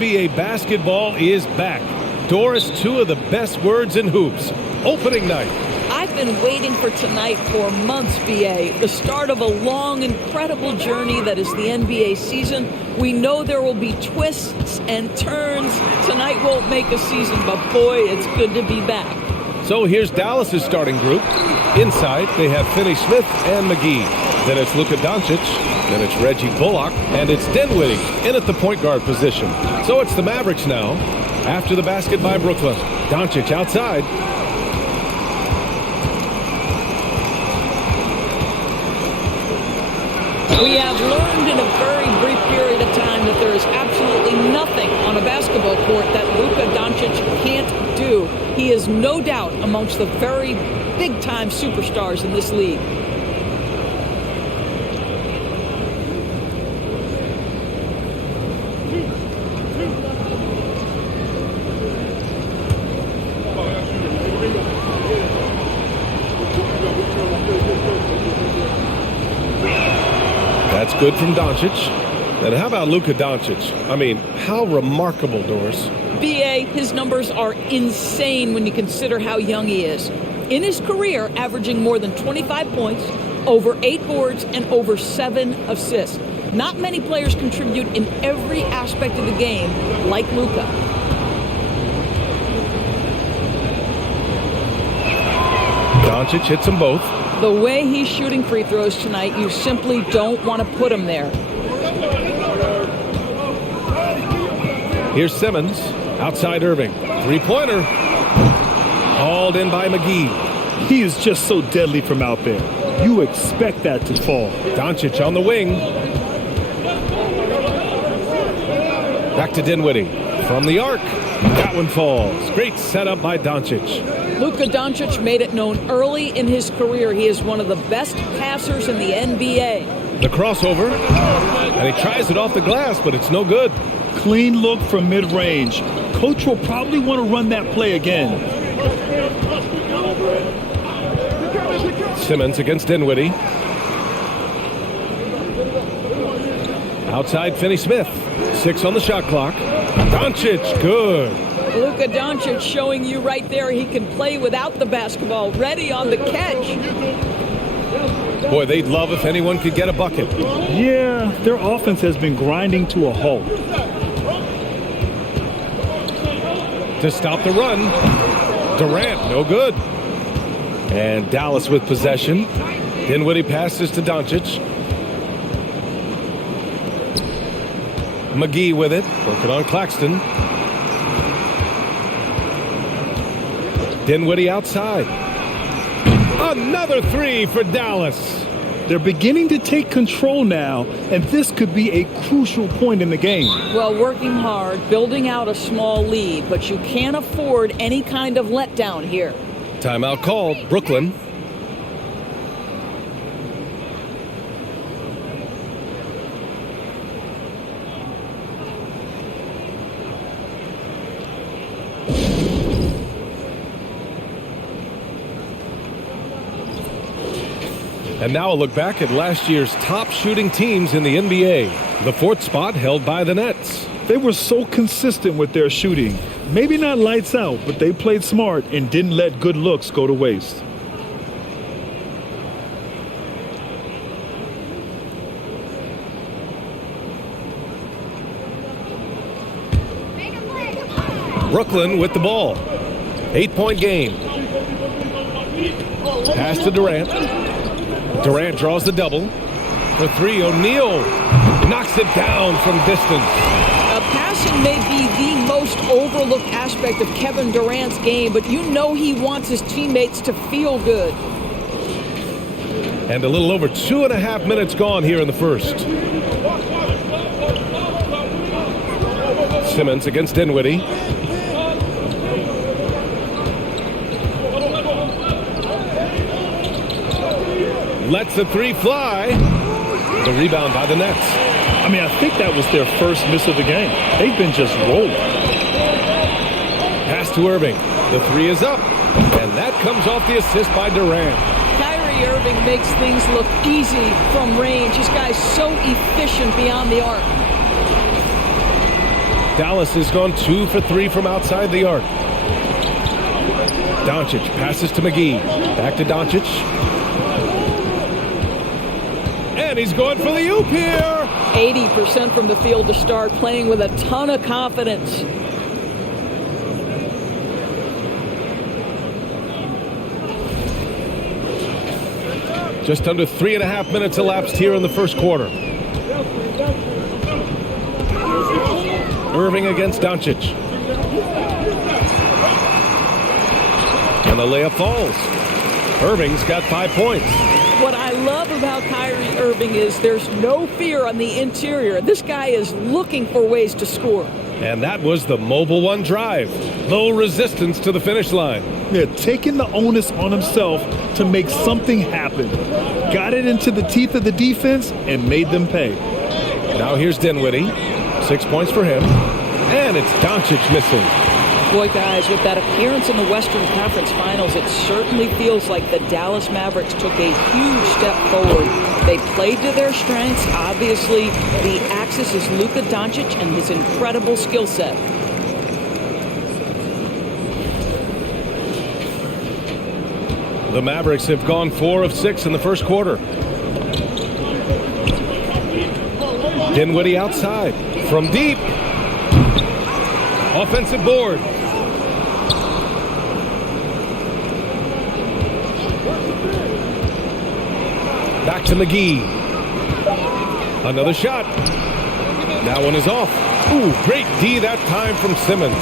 NBA basketball is back. Doris, two of the best words in hoops. Opening night. I've been waiting for tonight for months, BA. The start of a long, incredible journey that is the NBA season. We know there will be twists and turns. Tonight won't make a season, but boy, it's good to be back. So here's Dallas's starting group. Inside, they have Finney-Smith and McGee. Then it's Luka Doncic. Then it's Reggie Bullock. And it's Dinwiddie in at the point guard position. So it's the Mavericks now. After the basket by Brooklyn. Doncic outside. We have learned in a very brief period of time that there is absolutely nothing on a basketball court that Luka Doncic can't do. He is no doubt amongst the very big-time superstars in this league. That's good from Doncic. And how about Luka Doncic? I mean, how remarkable, Doris. BA, his numbers are insane when you consider how young he is. In his career, averaging more than 25 points, over 8 boards, and over 7 assists. Not many players contribute in every aspect of the game like Luka. Doncic hits them both. The way he's shooting free throws tonight, you simply don't want to put him there. Here's Simmons. Outside Irving. Three-pointer. Hauled in by McGee. He is just so deadly from out there. You expect that to fall. Doncic on the wing. Back to Dinwiddie. From the arc. That one falls. Great setup by Doncic. Luka Doncic made it known early in his career he is one of the best passers in the NBA. The crossover. And he tries it off the glass, but it's no good. Clean look from mid-range. Coach will probably want to run that play again. Simmons against Dinwiddie. Outside Finney-Smith. 6 on the shot clock. Doncic, good. Luka Doncic showing you right there he can play without the basketball. Ready on the catch. Boy, they'd love if anyone could get a bucket. Yeah, their offense has been grinding to a halt. To stop the run. Durant, no good. And Dallas with possession. Dinwiddie passes to Doncic. McGee with it. Working on Claxton. Dinwiddie outside. Another three for Dallas. They're beginning to take control now, and this could be a crucial point in the game. Well, working hard, building out a small lead, but you can't afford any kind of letdown here. Timeout called. Brooklyn. And now a look back at last year's top shooting teams in the NBA. The 4th spot held by the Nets. They were so consistent with their shooting. Maybe not lights out, but they played smart and didn't let good looks go to waste. Brooklyn with the ball. 8-point game. Pass to Durant. Durant draws the double. For 3, O'Neal knocks it down from distance. Passing may be the most overlooked aspect of Kevin Durant's game, but you know he wants his teammates to feel good. And a little over 2.5 minutes gone here in the first. Simmons against Dinwiddie. Lets the 3 fly. The rebound by the Nets. I mean, I think that was their first miss of the game. They've been just rolling. Pass to Irving. The 3 is up. And that comes off the assist by Durant. Kyrie Irving makes things look easy from range. This guy's so efficient beyond the arc. Dallas has gone 2 for 3 from outside the arc. Doncic passes to McGee. Back to Doncic. And he's going for the oop here. 80% from the field to start, playing with a ton of confidence. Just under 3.5 minutes elapsed here in the first quarter. Irving against Doncic. And the layup falls. Irving's got 5 points. What I love about Kyrie Irving is there's no fear on the interior. This guy is looking for ways to score. And that was the Mobile One drive. Low resistance to the finish line. Yeah, taking the onus on himself to make something happen. Got it into the teeth of the defense and made them pay. Now here's Dinwiddie. 6 points for him. And it's Doncic missing. Boy, guys, with that appearance in the Western Conference Finals, it certainly feels like the Dallas Mavericks took a huge step forward. They played to their strengths. Obviously, the axis is Luka Doncic and his incredible skill set. The Mavericks have gone 4 of 6 in the first quarter. Dinwiddie outside. From deep. Offensive board. Back to McGee. Another shot. That one is off. Ooh, great D that time from Simmons.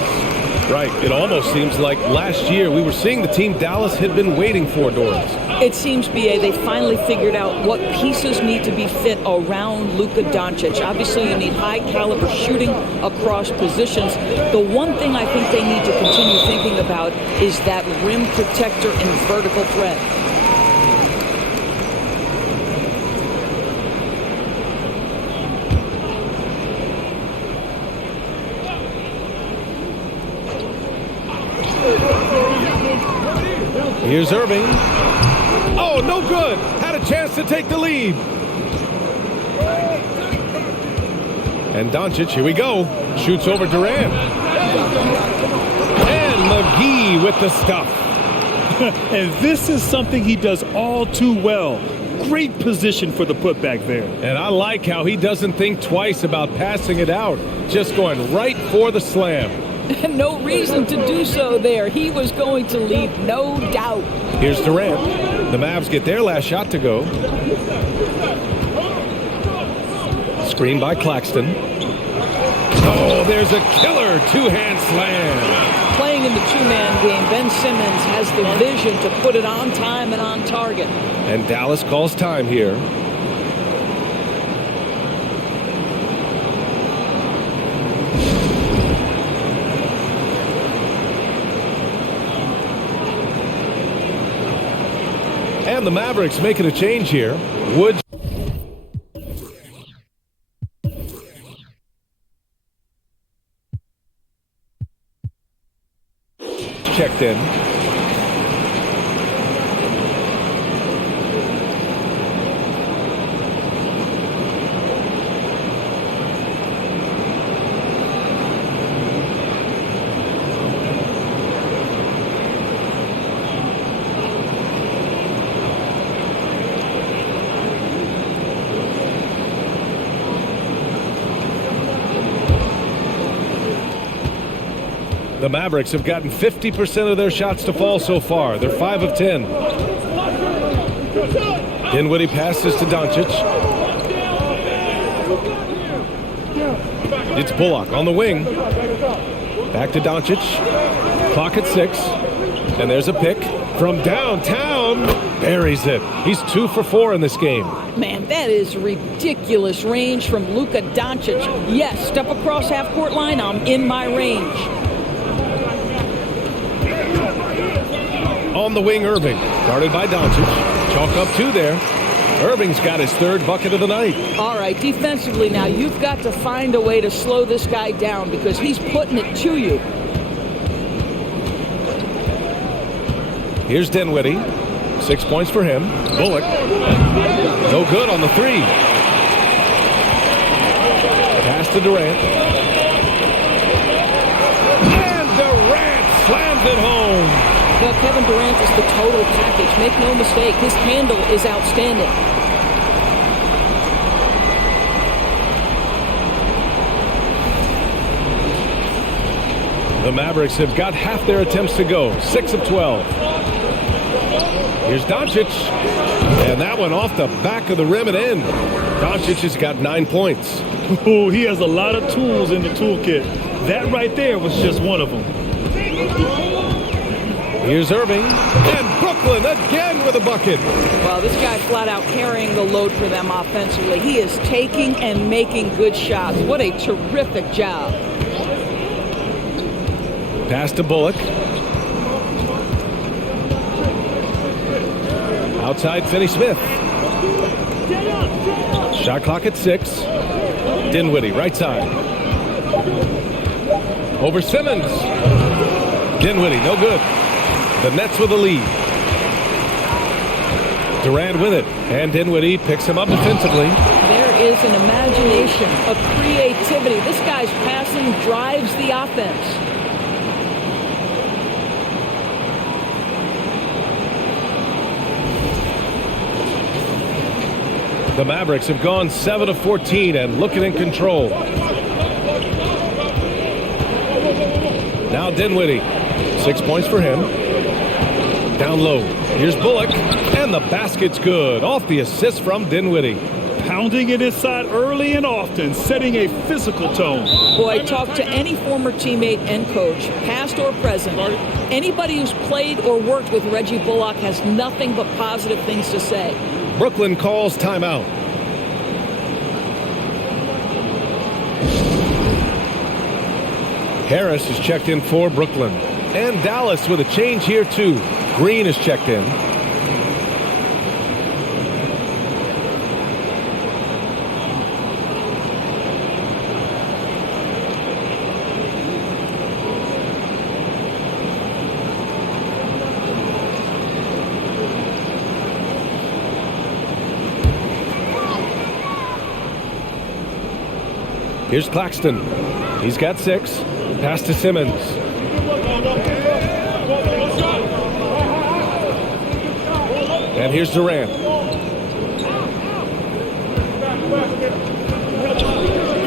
Right, it almost seems like last year we were seeing the team Dallas had been waiting for, Doris. It seems, B.A., they finally figured out what pieces need to be fit around Luka Doncic. Obviously, you need high-caliber shooting across positions. The one thing I think they need to continue thinking about is that rim protector and vertical threat. Here's Irving. Oh, no good. Had a chance to take the lead. And Doncic, here we go. Shoots over Durant. And McGee with the stuff. And this is something he does all too well. Great position for the putback there. And I like how he doesn't think twice about passing it out. Just going right for the slam. No reason to do so there. He was going to lead, no doubt. Here's Durant. The Mavs get their last shot to go. Screen by Claxton. Oh, there's a killer two-hand slam. Playing in the two-man game, Ben Simmons has the vision to put it on time and on target. And Dallas calls time here. And the Mavericks making a change here. Woods. Checked in. The Mavericks have gotten 50% of their shots to fall so far. They're 5 of 10. Dinwiddie passes to Doncic. It's Bullock on the wing. Back to Doncic. Clock at 6. And there's a pick from downtown. Buries it. He's 2 for 4 in this game. Man, that is ridiculous range from Luka Doncic. Yes, step across half-court line, I'm in my range. On the wing, Irving. Guarded by Doncic. Chalk up 2 there. Irving's got his 3rd bucket of the night. All right, defensively now, you've got to find a way to slow this guy down because he's putting it to you. Here's Dinwiddie. 6 points for him. Bullock. No good on the 3. Pass to Durant. Well, Kevin Durant is the total package. Make no mistake, his handle is outstanding. The Mavericks have got half their attempts to go, 6 of 12. Here's Doncic, and that one off the back of the rim and in. Doncic has got 9 points. Ooh, he has a lot of tools in the toolkit. That right there was just one of them. Here's Irving, and Brooklyn again with a bucket. Well, this guy flat out carrying the load for them offensively. He is taking and making good shots. What a terrific job. Pass to Bullock. Outside, Finney-Smith. Shot clock at 6. Dinwiddie, right side. Over Simmons. Dinwiddie, no good. The Nets with the lead. Durant with it. And Dinwiddie picks him up defensively. There is an imagination, a creativity. This guy's passing drives the offense. The Mavericks have gone 7 of 14 and looking in control. Now Dinwiddie. 6 points for him. Down low. Here's Bullock. And the basket's good. Off the assist from Dinwiddie. Pounding it inside early and often, setting a physical tone. Boy, talk to any former teammate and coach, past or present. Anybody who's played or worked with Reggie Bullock has nothing but positive things to say. Brooklyn calls timeout. Harris is checked in for Brooklyn. And Dallas with a change here too. Green is checked in. Here's Claxton. He's got 6. Pass to Simmons. And here's Durant.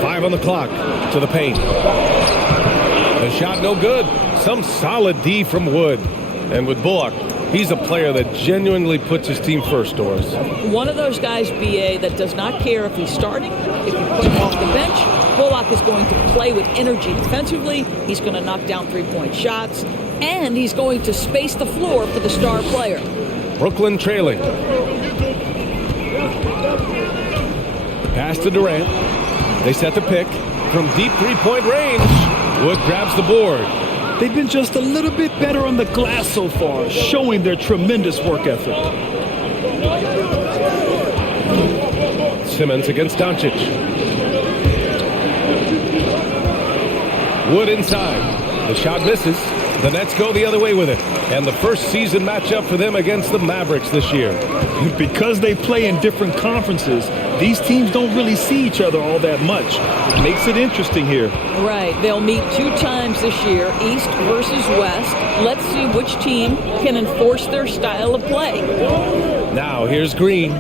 5 on the clock to the paint. The shot no good. Some solid D from Wood. And with Bullock, he's a player that genuinely puts his team first, Doris. One of those guys, BA, that does not care if he's starting, if you put him off the bench. Bullock is going to play with energy defensively. He's going to knock down three-point shots. And he's going to space the floor for the star player. Brooklyn trailing. Pass to Durant. They set the pick from deep three-point range. Wood grabs the board. They've been just a little bit better on the glass so far, showing their tremendous work ethic. Simmons against Doncic. Wood inside. The shot misses. The Nets go the other way with it. And the first season matchup for them against the Mavericks this year. Because they play in different conferences, these teams don't really see each other all that much. It makes it interesting here. Right. They'll meet 2 times this year, East versus West. Let's see which team can enforce their style of play. Now here's Green.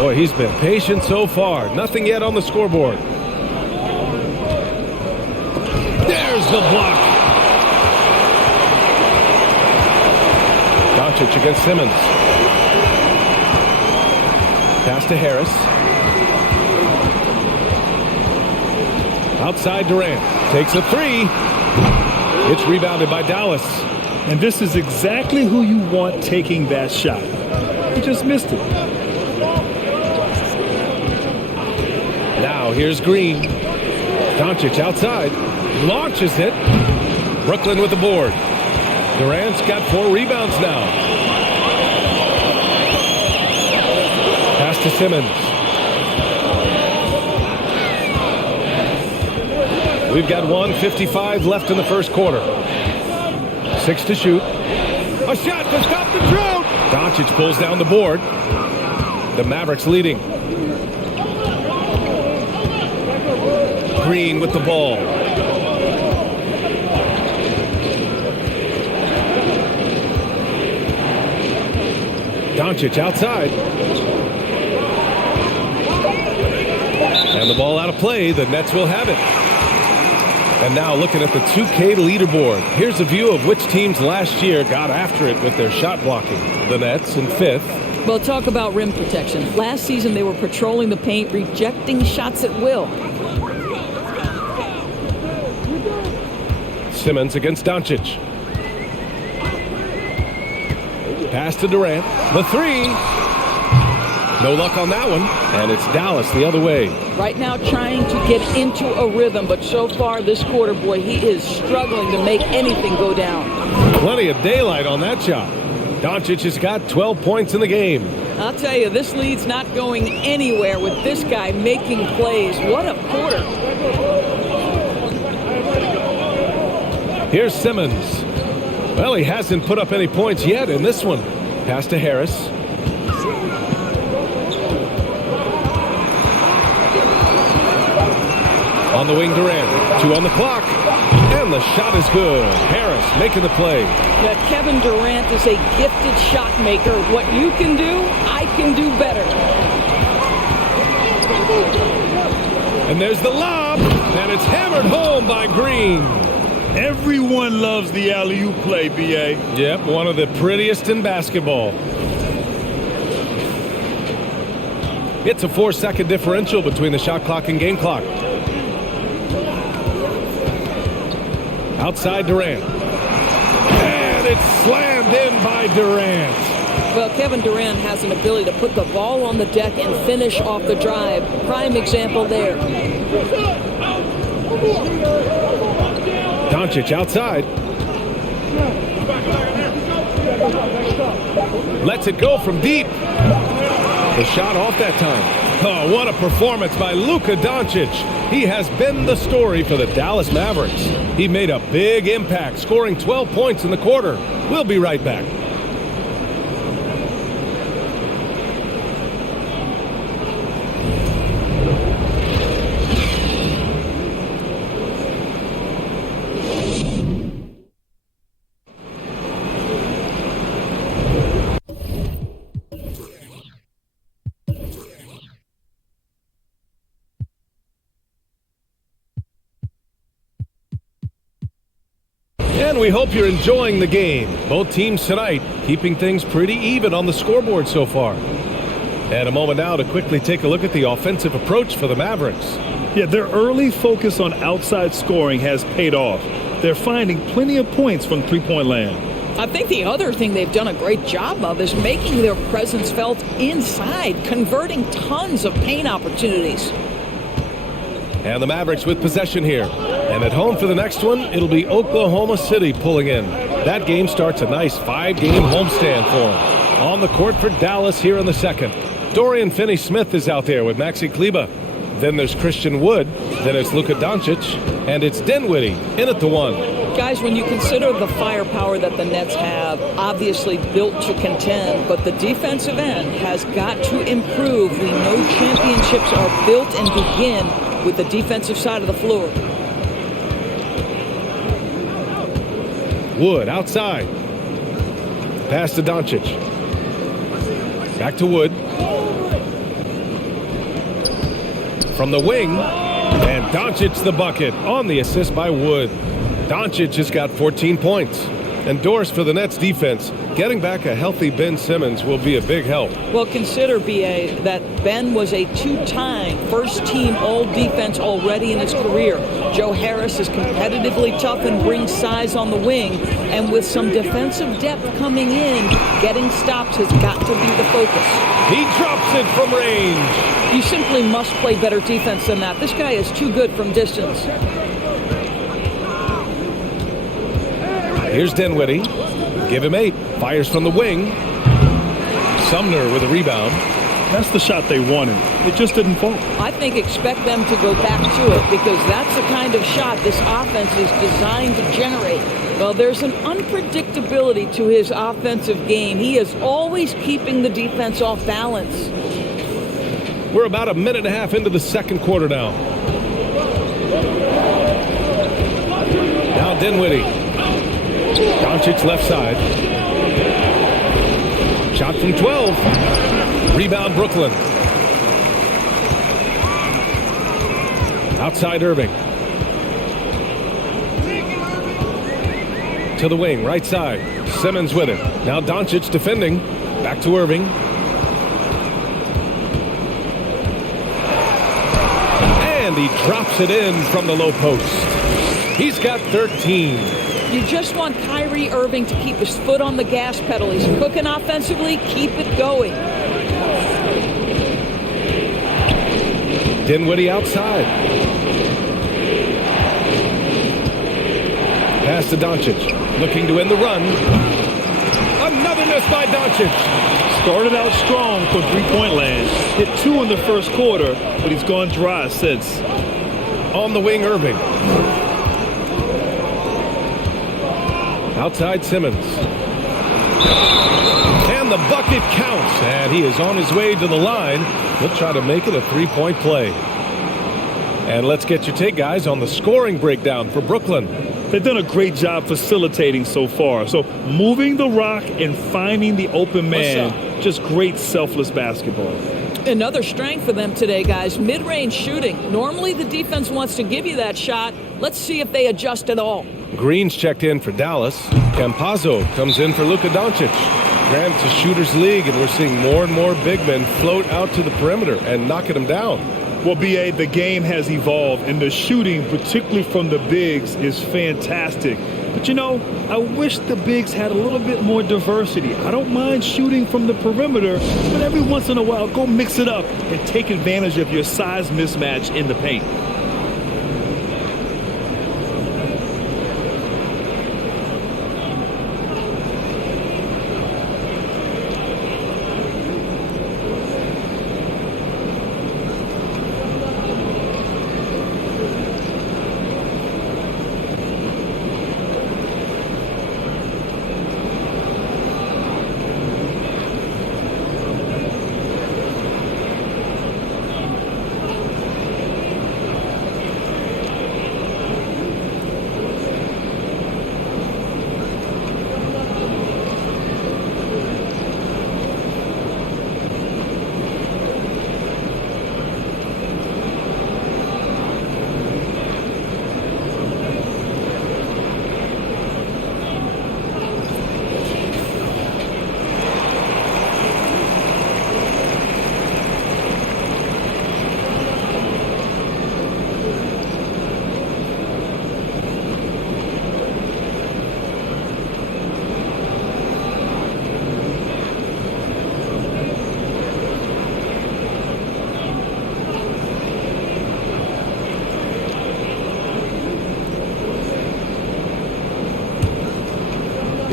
Boy, he's been patient so far. Nothing yet on the scoreboard. There's the block. Doncic against Simmons. Pass to Harris. Outside Durant. Takes a 3. It's rebounded by Dallas. And this is exactly who you want taking that shot. He just missed it. Now here's Green. Doncic outside. Launches it. Brooklyn with the board. Durant's got 4 rebounds now. Pass to Simmons. We've got 1:55 left in the first quarter. 6 to shoot. A shot to stop the drought. Doncic pulls down the board. The Mavericks leading. Green with the ball. Doncic outside. And the ball out of play. The Nets will have it. And now looking at the 2K leaderboard. Here's a view of which teams last year got after it with their shot blocking. The Nets in 5th. Well, talk about rim protection. Last season, they were patrolling the paint, rejecting shots at will. Simmons against Doncic. Pass to Durant. The three. No luck on that one. And it's Dallas the other way. Right now trying to get into a rhythm, but so far this quarter, boy, he is struggling to make anything go down. Plenty of daylight on that shot. Doncic has got 12 points in the game. I'll tell you, this lead's not going anywhere with this guy making plays. What a quarter. Here's Simmons. Well, he hasn't put up any points yet in this one. Pass to Harris. On the wing, Durant. 2 on the clock. And the shot is good. Harris making the play. That Kevin Durant is a gifted shot maker. What you can do, I can do better. And there's the lob. And it's hammered home by Green. Everyone loves the alley-oop play, B.A. Yep, one of the prettiest in basketball. It's a 4-second differential between the shot clock and game clock. Outside Durant. And it's slammed in by Durant. Well, Kevin Durant has an ability to put the ball on the deck and finish off the drive. Prime example there. Doncic outside. Lets it go from deep. The shot off that time. Oh, what a performance by Luka Doncic. He has been the story for the Dallas Mavericks. He made a big impact, scoring 12 points in the quarter. We'll be right back. And we hope you're enjoying the game. Both teams tonight keeping things pretty even on the scoreboard so far. And a moment now to quickly take a look at the offensive approach for the Mavericks. Yeah, their early focus on outside scoring has paid off. They're finding plenty of points from three-point land. I think the other thing they've done a great job of is making their presence felt inside, converting tons of paint opportunities. And the Mavericks with possession here. And at home for the next one, it'll be Oklahoma City pulling in. That game starts a nice 5-game homestand for them. On the court for Dallas here in the second. Dorian Finney-Smith is out there with Maxi Kleber. Then there's Christian Wood. Then it's Luka Doncic. And it's Dinwiddie in at the 1. Guys, when you consider the firepower that the Nets have, obviously built to contend, but the defensive end has got to improve. We know championships are built and begin with the defensive side of the floor. Wood outside. Pass to Doncic. Back to Wood. From the wing. And Doncic the bucket on the assist by Wood. Doncic has got 14 points. And Doris for the Nets defense. Getting back a healthy Ben Simmons will be a big help. Well, consider, B.A., that Ben was a 2-time first-team all-defense already in his career. Joe Harris is competitively tough and brings size on the wing. And with some defensive depth coming in, getting stops has got to be the focus. He drops it from range. You simply must play better defense than that. This guy is too good from distance. Here's Dinwiddie. Give him 8. Fires from the wing. Sumner with a rebound. That's the shot they wanted. It just didn't fall. I think expect them to go back to it because that's the kind of shot this offense is designed to generate. Well, there's an unpredictability to his offensive game. He is always keeping the defense off balance. We're about a minute and a half into the second quarter now. Now Dinwiddie. Doncic left side. Shot from 12. Rebound, Brooklyn. Outside Irving. To the wing, right side. Simmons with it. Now Doncic defending. Back to Irving. And he drops it in from the low post. He's got 13. You just want Kyrie Irving to keep his foot on the gas pedal. He's cooking offensively. Keep it going. Dinwiddie outside. Pass to Doncic. Looking to end the run. Another miss by Doncic. Started out strong for three-point land. Hit 2 in the first quarter, but he's gone dry since. On the wing, Irving. Outside Simmons. And the bucket counts. And he is on his way to the line. He'll try to make it a three-point play. And let's get your take, guys, on the scoring breakdown for Brooklyn. They've done a great job facilitating so far. So moving the rock and finding the open man, just great selfless basketball. Another strength for them today, guys. Mid-range shooting. Normally the defense wants to give you that shot. Let's see if they adjust at all. Green's checked in for Dallas. Campazzo comes in for Luka Doncic. Grant's a shooter's league, and we're seeing more and more big men float out to the perimeter and knocking them down. Well, B.A., the game has evolved, and the shooting, particularly from the bigs, is fantastic. But, you know, I wish the bigs had a little bit more diversity. I don't mind shooting from the perimeter, but every once in a while, go mix it up and take advantage of your size mismatch in the paint.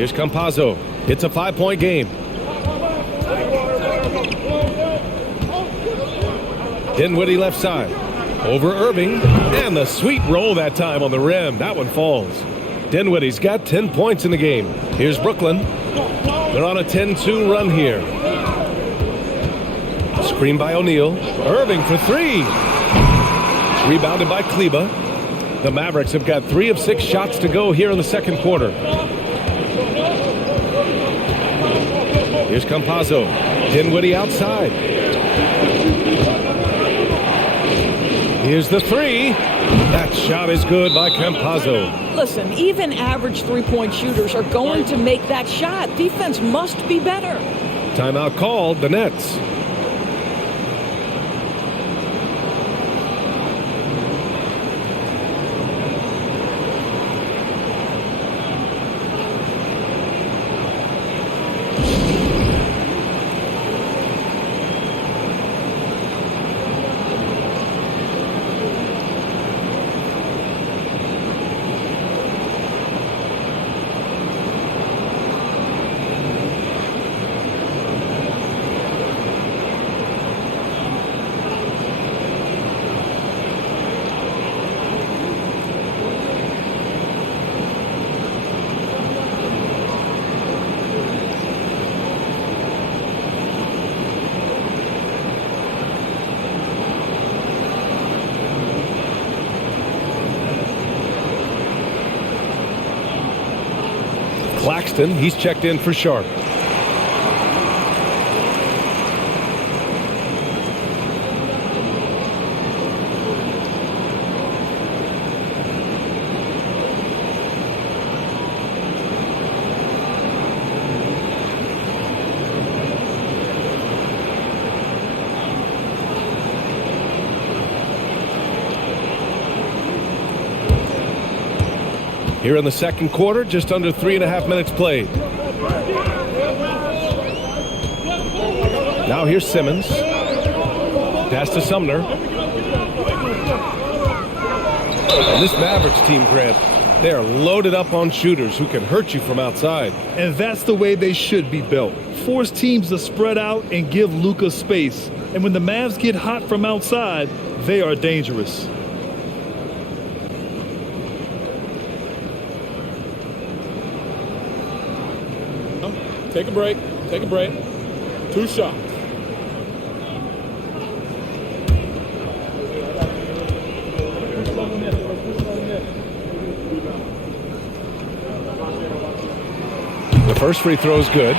Here's Campazzo. It's a 5-point game. Dinwiddie left side. Over Irving. And the sweet roll that time on the rim. That one falls. Dinwiddie's got 10 points in the game. Here's Brooklyn. They're on a 10-2 run here. Screen by O'Neal. Irving for 3. It's rebounded by Kleba. The Mavericks have got 3 of 6 shots to go here in the second quarter. Here's Campazzo. Dinwiddie outside. Here's the 3. That shot is good by Campazzo. Listen, even average three-point shooters are going to make that shot. Defense must be better. Timeout called, the Nets. Claxton, he's checked in for Sharp. Here in the second quarter, just under 3.5 minutes played. Now here's Simmons. Pass to Sumner. And this Mavericks team, Grant, they are loaded up on shooters who can hurt you from outside. And that's the way they should be built. Force teams to spread out and give LUKA space. And when the Mavs get hot from outside, they are dangerous. Take a break. Take a break. 2 shots. The first free throw is good.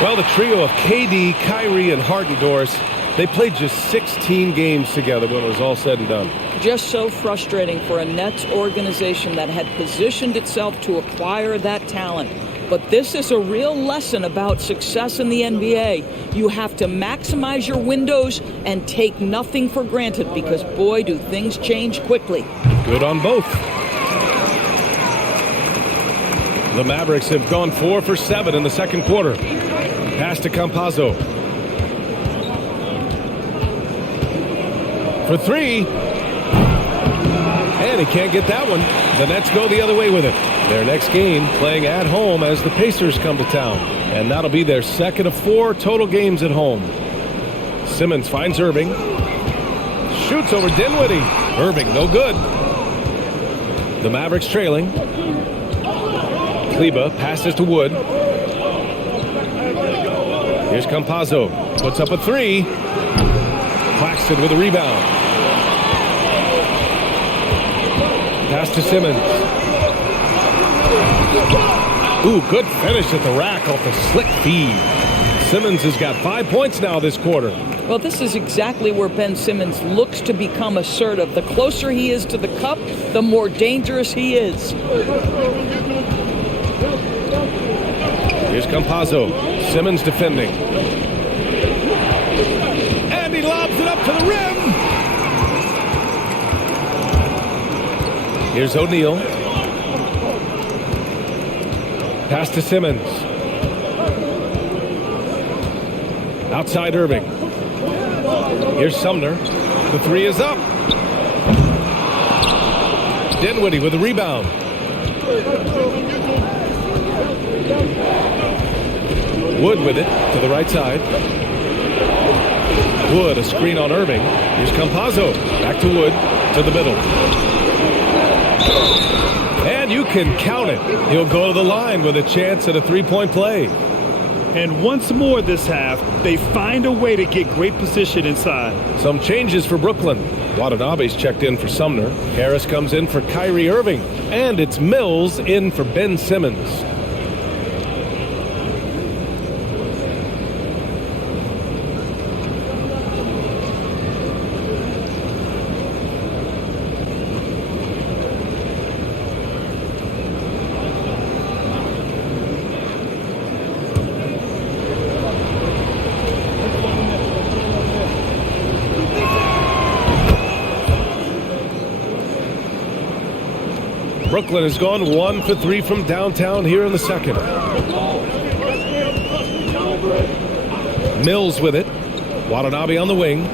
Well, the trio of KD, Kyrie, and Harden-Doris, they played just 16 games together when it was all said and done. Just so frustrating for a Nets organization that had positioned itself to acquire that talent. But this is a real lesson about success in the NBA. You have to maximize your windows and take nothing for granted because, boy, do things change quickly. Good on both. The Mavericks have gone 4 for 7 in the second quarter. Pass to Campazzo. For 3. And he can't get that one. The Nets go the other way with it. Their next game playing at home as the Pacers come to town. And that'll be their second of 4 total games at home. Simmons finds Irving. Shoots over Dinwiddie. Irving, no good. The Mavericks trailing. Kleba passes to Wood. Here's Campazzo. Puts up a 3. Claxton with a rebound. Pass to Simmons. Ooh, good finish at the rack off the slick feed. Simmons has got 5 points now this quarter. Well, this is exactly where Ben Simmons looks to become assertive. The closer he is to the cup, the more dangerous he is. Here's Campazzo. Simmons defending. And he lobs it up to the rim. Here's O'Neal. Pass to Simmons. Outside Irving. Here's Sumner. The 3 is up. Dinwiddie with the rebound. Wood with it to the right side. Wood, a screen on Irving. Here's Campazzo. Back to Wood, to the middle. And you can count it. He'll go to the line with a chance at a 3-point play. And once more this half, they find a way to get great position inside. Some changes for Brooklyn. Watanabe's checked in for Sumner. Harris comes in for Kyrie Irving. And it's Mills in for Ben Simmons. Brooklyn has gone 1 for 3 from downtown here in the second. Mills with it. Watanabe on the wing.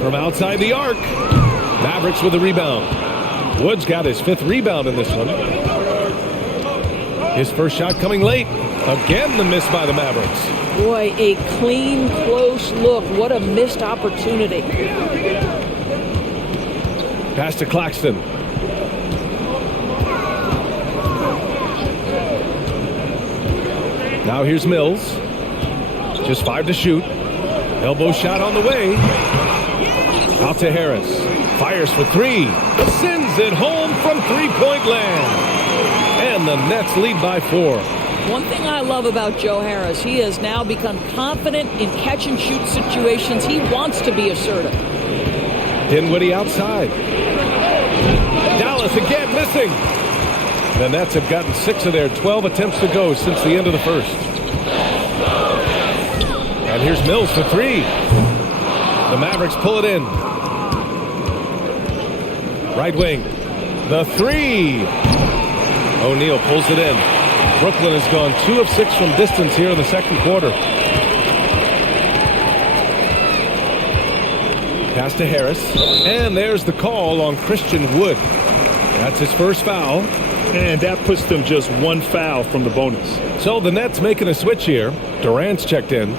From outside the arc. Mavericks with the rebound. Wood's got his 5th rebound in this one. His first shot coming late. Again, the miss by the Mavericks. Boy, a clean, close look. What a missed opportunity. Pass to Claxton. Now here's Mills. Just 5 to shoot. Elbow shot on the way. Out to Harris. Fires for 3. Sends it home from 3-point land. And the Nets lead by 4. One thing I love about Joe Harris, he has now become confident in catch-and-shoot situations. He wants to be assertive. Dinwiddie outside. Dallas again missing. The Nets have gotten 6 of their 12 attempts to go since the end of the first. And here's Mills for 3. The Mavericks pull it in. Right wing. The three. O'Neal pulls it in. Brooklyn has gone 2 of 6 from distance here in the second quarter. Pass to Harris. And there's the call on Christian Wood. That's his first foul. And that puts them just 1 foul from the bonus. So the Nets making a switch here. Durant's checked in.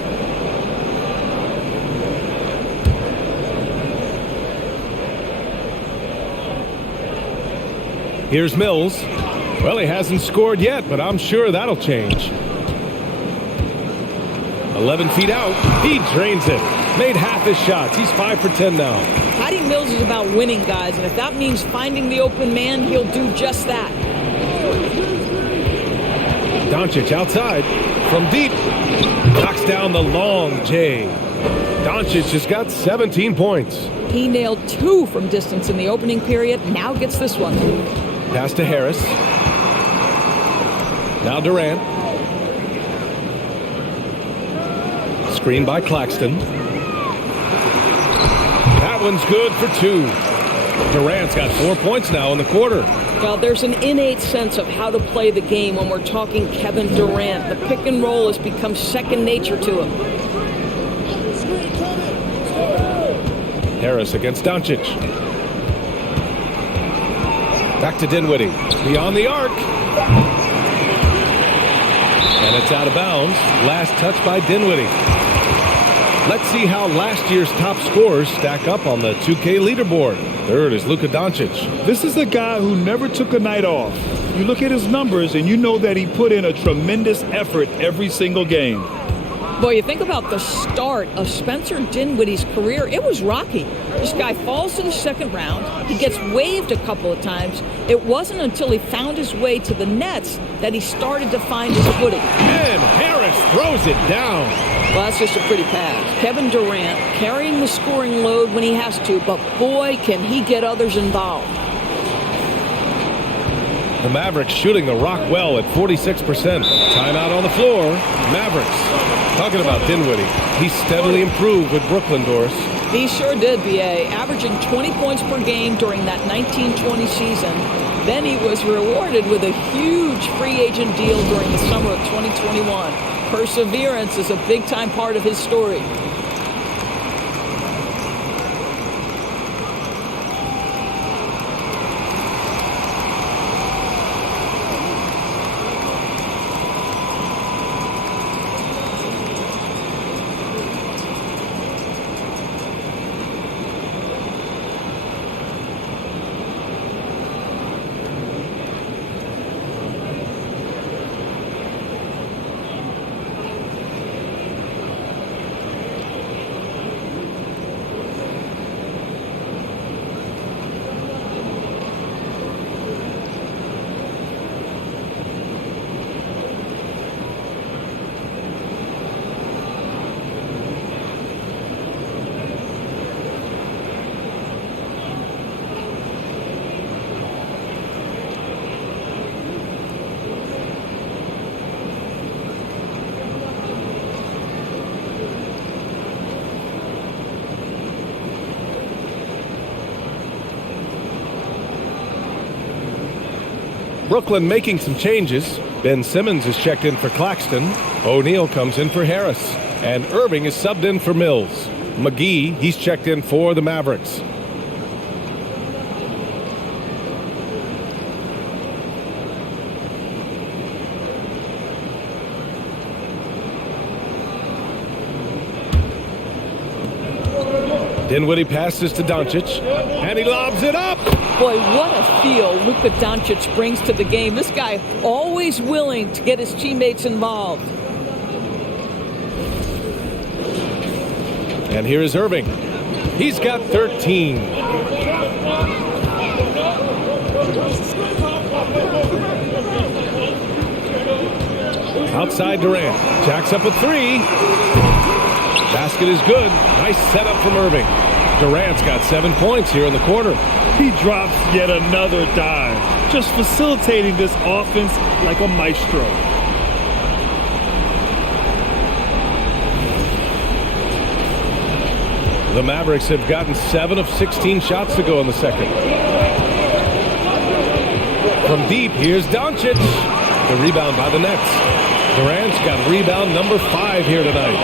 Here's Mills. Well, he hasn't scored yet, but I'm sure that'll change. 11 feet out. He drains it. Made half his shots. He's 5 for 10 now. Patty Mills is about winning, guys, and if that means finding the open man, he'll do just that. Doncic outside from deep. Knocks down the long J. Doncic has got 17 points. He nailed 2 from distance in the opening period. Now gets this one. Pass to Harris. Now Durant. Screen by Claxton. That one's good for 2. Durant's got 4 points now in the quarter. Well, there's an innate sense of how to play the game when we're talking Kevin Durant. The pick and roll has become second nature to him. Harris against Doncic. Back to Dinwiddie. Beyond the arc. And it's out of bounds. Last touch by Dinwiddie. Let's see how last year's top scorers stack up on the 2K leaderboard. Third is Luka Doncic. This is a guy who never took a night off. You look at his numbers and you know that he put in a tremendous effort every single game. Boy, you think about the start of Spencer Dinwiddie's career, it was rocky. This guy falls to the second round. He gets waived a couple of times. It wasn't until he found his way to the Nets that he started to find his footing. And Harris throws it down. Well, that's just a pretty pass. Kevin Durant carrying the scoring load when he has to, but boy, can he get others involved. The Mavericks shooting the rock well at 46%. Timeout on the floor. Mavericks. Talking about Dinwiddie. He steadily improved with Brooklyn, Doris. He sure did, B.A., averaging 20 points per game during that 1920 season. Then he was rewarded with a huge free agent deal during the summer of 2021. Perseverance is a big-time part of his story. Brooklyn making some changes. Ben Simmons is checked in for Claxton. O'Neal comes in for Harris. And Irving is subbed in for Mills. McGee, he's checked in for the Mavericks. Dinwiddie passes to Doncic, and he lobs it up. Boy, what a feel Luka Doncic brings to the game. This guy always willing to get his teammates involved. And here is Irving. He's got 13. Outside Durant. Jacks up a 3. Basket is good. Nice setup from Irving. Durant's got 7 points here in the quarter. He drops yet another dive, just facilitating this offense like a maestro. The Mavericks have gotten 7 of 16 shots to go in the second. From deep, here's Doncic. The rebound by the Nets. Durant's got rebound number 5 here tonight.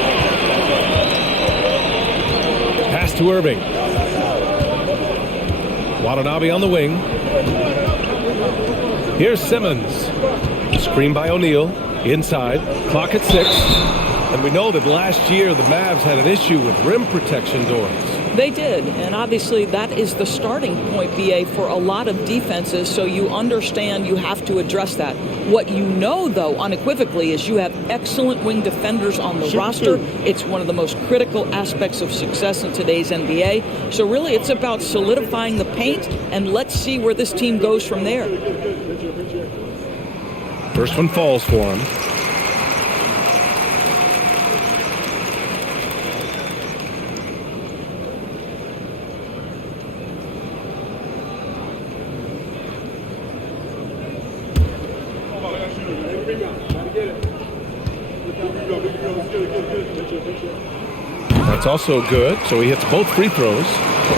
Pass to Irving. Watanabe on the wing. Here's Simmons. Screen by O'Neal. Inside. Clock at 6. And we know that last year the Mavs had an issue with rim protection doors. They did, and obviously that is the starting point, BA, for a lot of defenses, so you understand you have to address that. What you know, though, unequivocally, is you have excellent wing defenders on the roster. It's one of the most critical aspects of success in today's NBA. So really, it's about solidifying the paint, and let's see where this team goes from there. First one falls for him. That's also good, so he hits both free throws.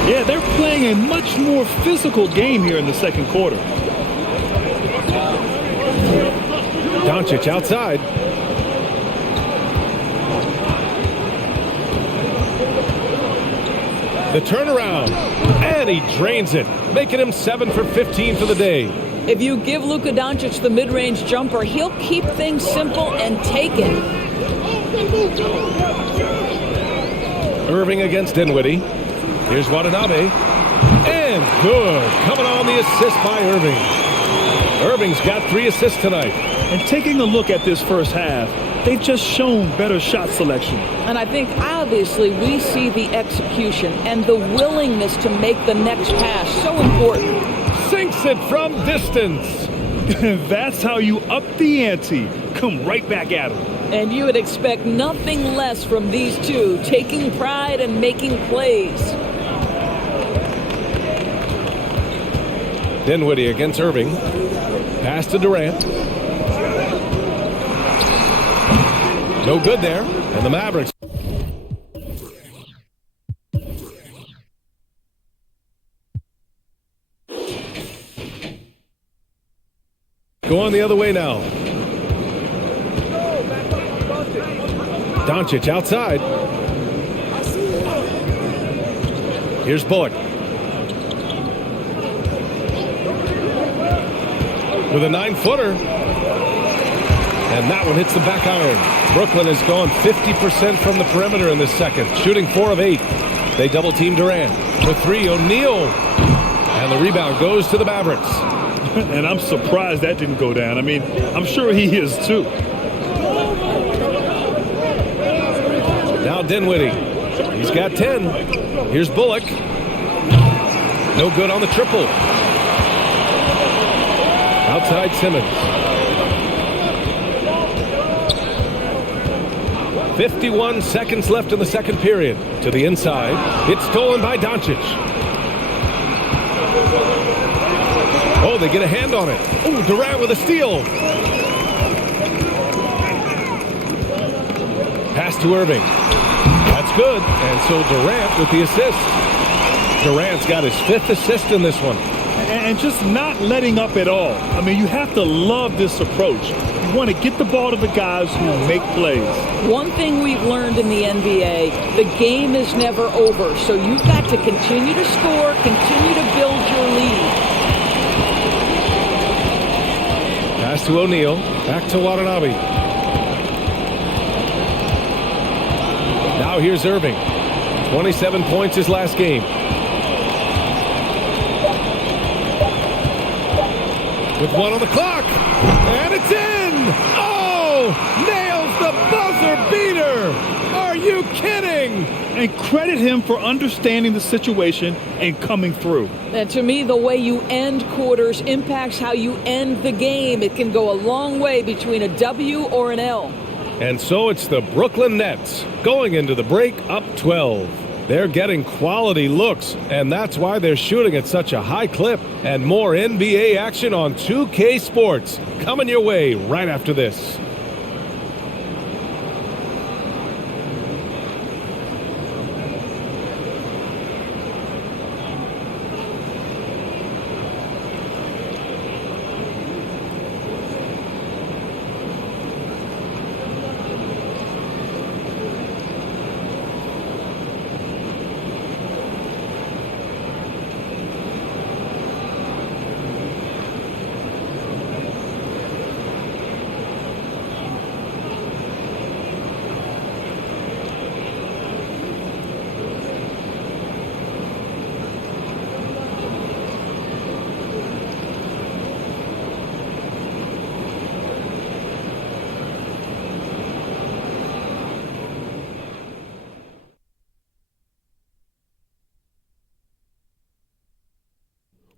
Yeah, they're playing a much more physical game here in the second quarter. Doncic outside. The turnaround, and he drains it, making him 7 for 15 for the day. If you give Luka Doncic the mid-range jumper, he'll keep things simple and take it. Irving against Dinwiddie. Here's Watanabe. And good. Coming on the assist by Irving. Irving's got 3 assists tonight. And taking a look at this first half, they've just shown better shot selection. And I think, obviously, we see the execution and the willingness to make the next pass so important. Sinks it from distance. That's how you up the ante. Come right back at him. And you would expect nothing less from these two, taking pride and making plays. Dinwiddie against Irving. Pass to Durant. No good there. And the Mavericks. Going the other way now. Doncic outside. Here's Bullock. With a 9-footer. And that one hits the back iron. Brooklyn has gone 50% from the perimeter in this second, shooting 4 of 8. They double team Durant. For 3, O'Neal. And the rebound goes to the Mavericks. And I'm surprised that didn't go down. I mean, I'm sure he is too. Now Dinwiddie. He's got 10. Here's Bullock. No good on the triple. Outside Simmons. 51 seconds left in the second period. To the inside. It's stolen by Doncic. Oh, they get a hand on it. Oh, Durant with a steal. Pass to Irving. That's good. And so Durant with the assist. Durant's got his 5th assist in this one. And just not letting up at all. I mean, you have to love this approach. You want to get the ball to the guys who make plays. One thing we've learned in the NBA, the game is never over. So you've got to continue to score, continue to build your lead. Pass to O'Neal. Back to Watanabe. Now here's Irving. 27 points his last game. With 1 on the clock. And it's in! Oh! Nails the buzzer beater! Are you kidding? And credit him for understanding the situation and coming through. And to me, the way you end quarters impacts how you end the game. It can go a long way between a W or an L. And so it's the Brooklyn Nets going into the break up 12. They're getting quality looks, and that's why they're shooting at such a high clip. And more NBA action on 2K Sports coming your way right after this.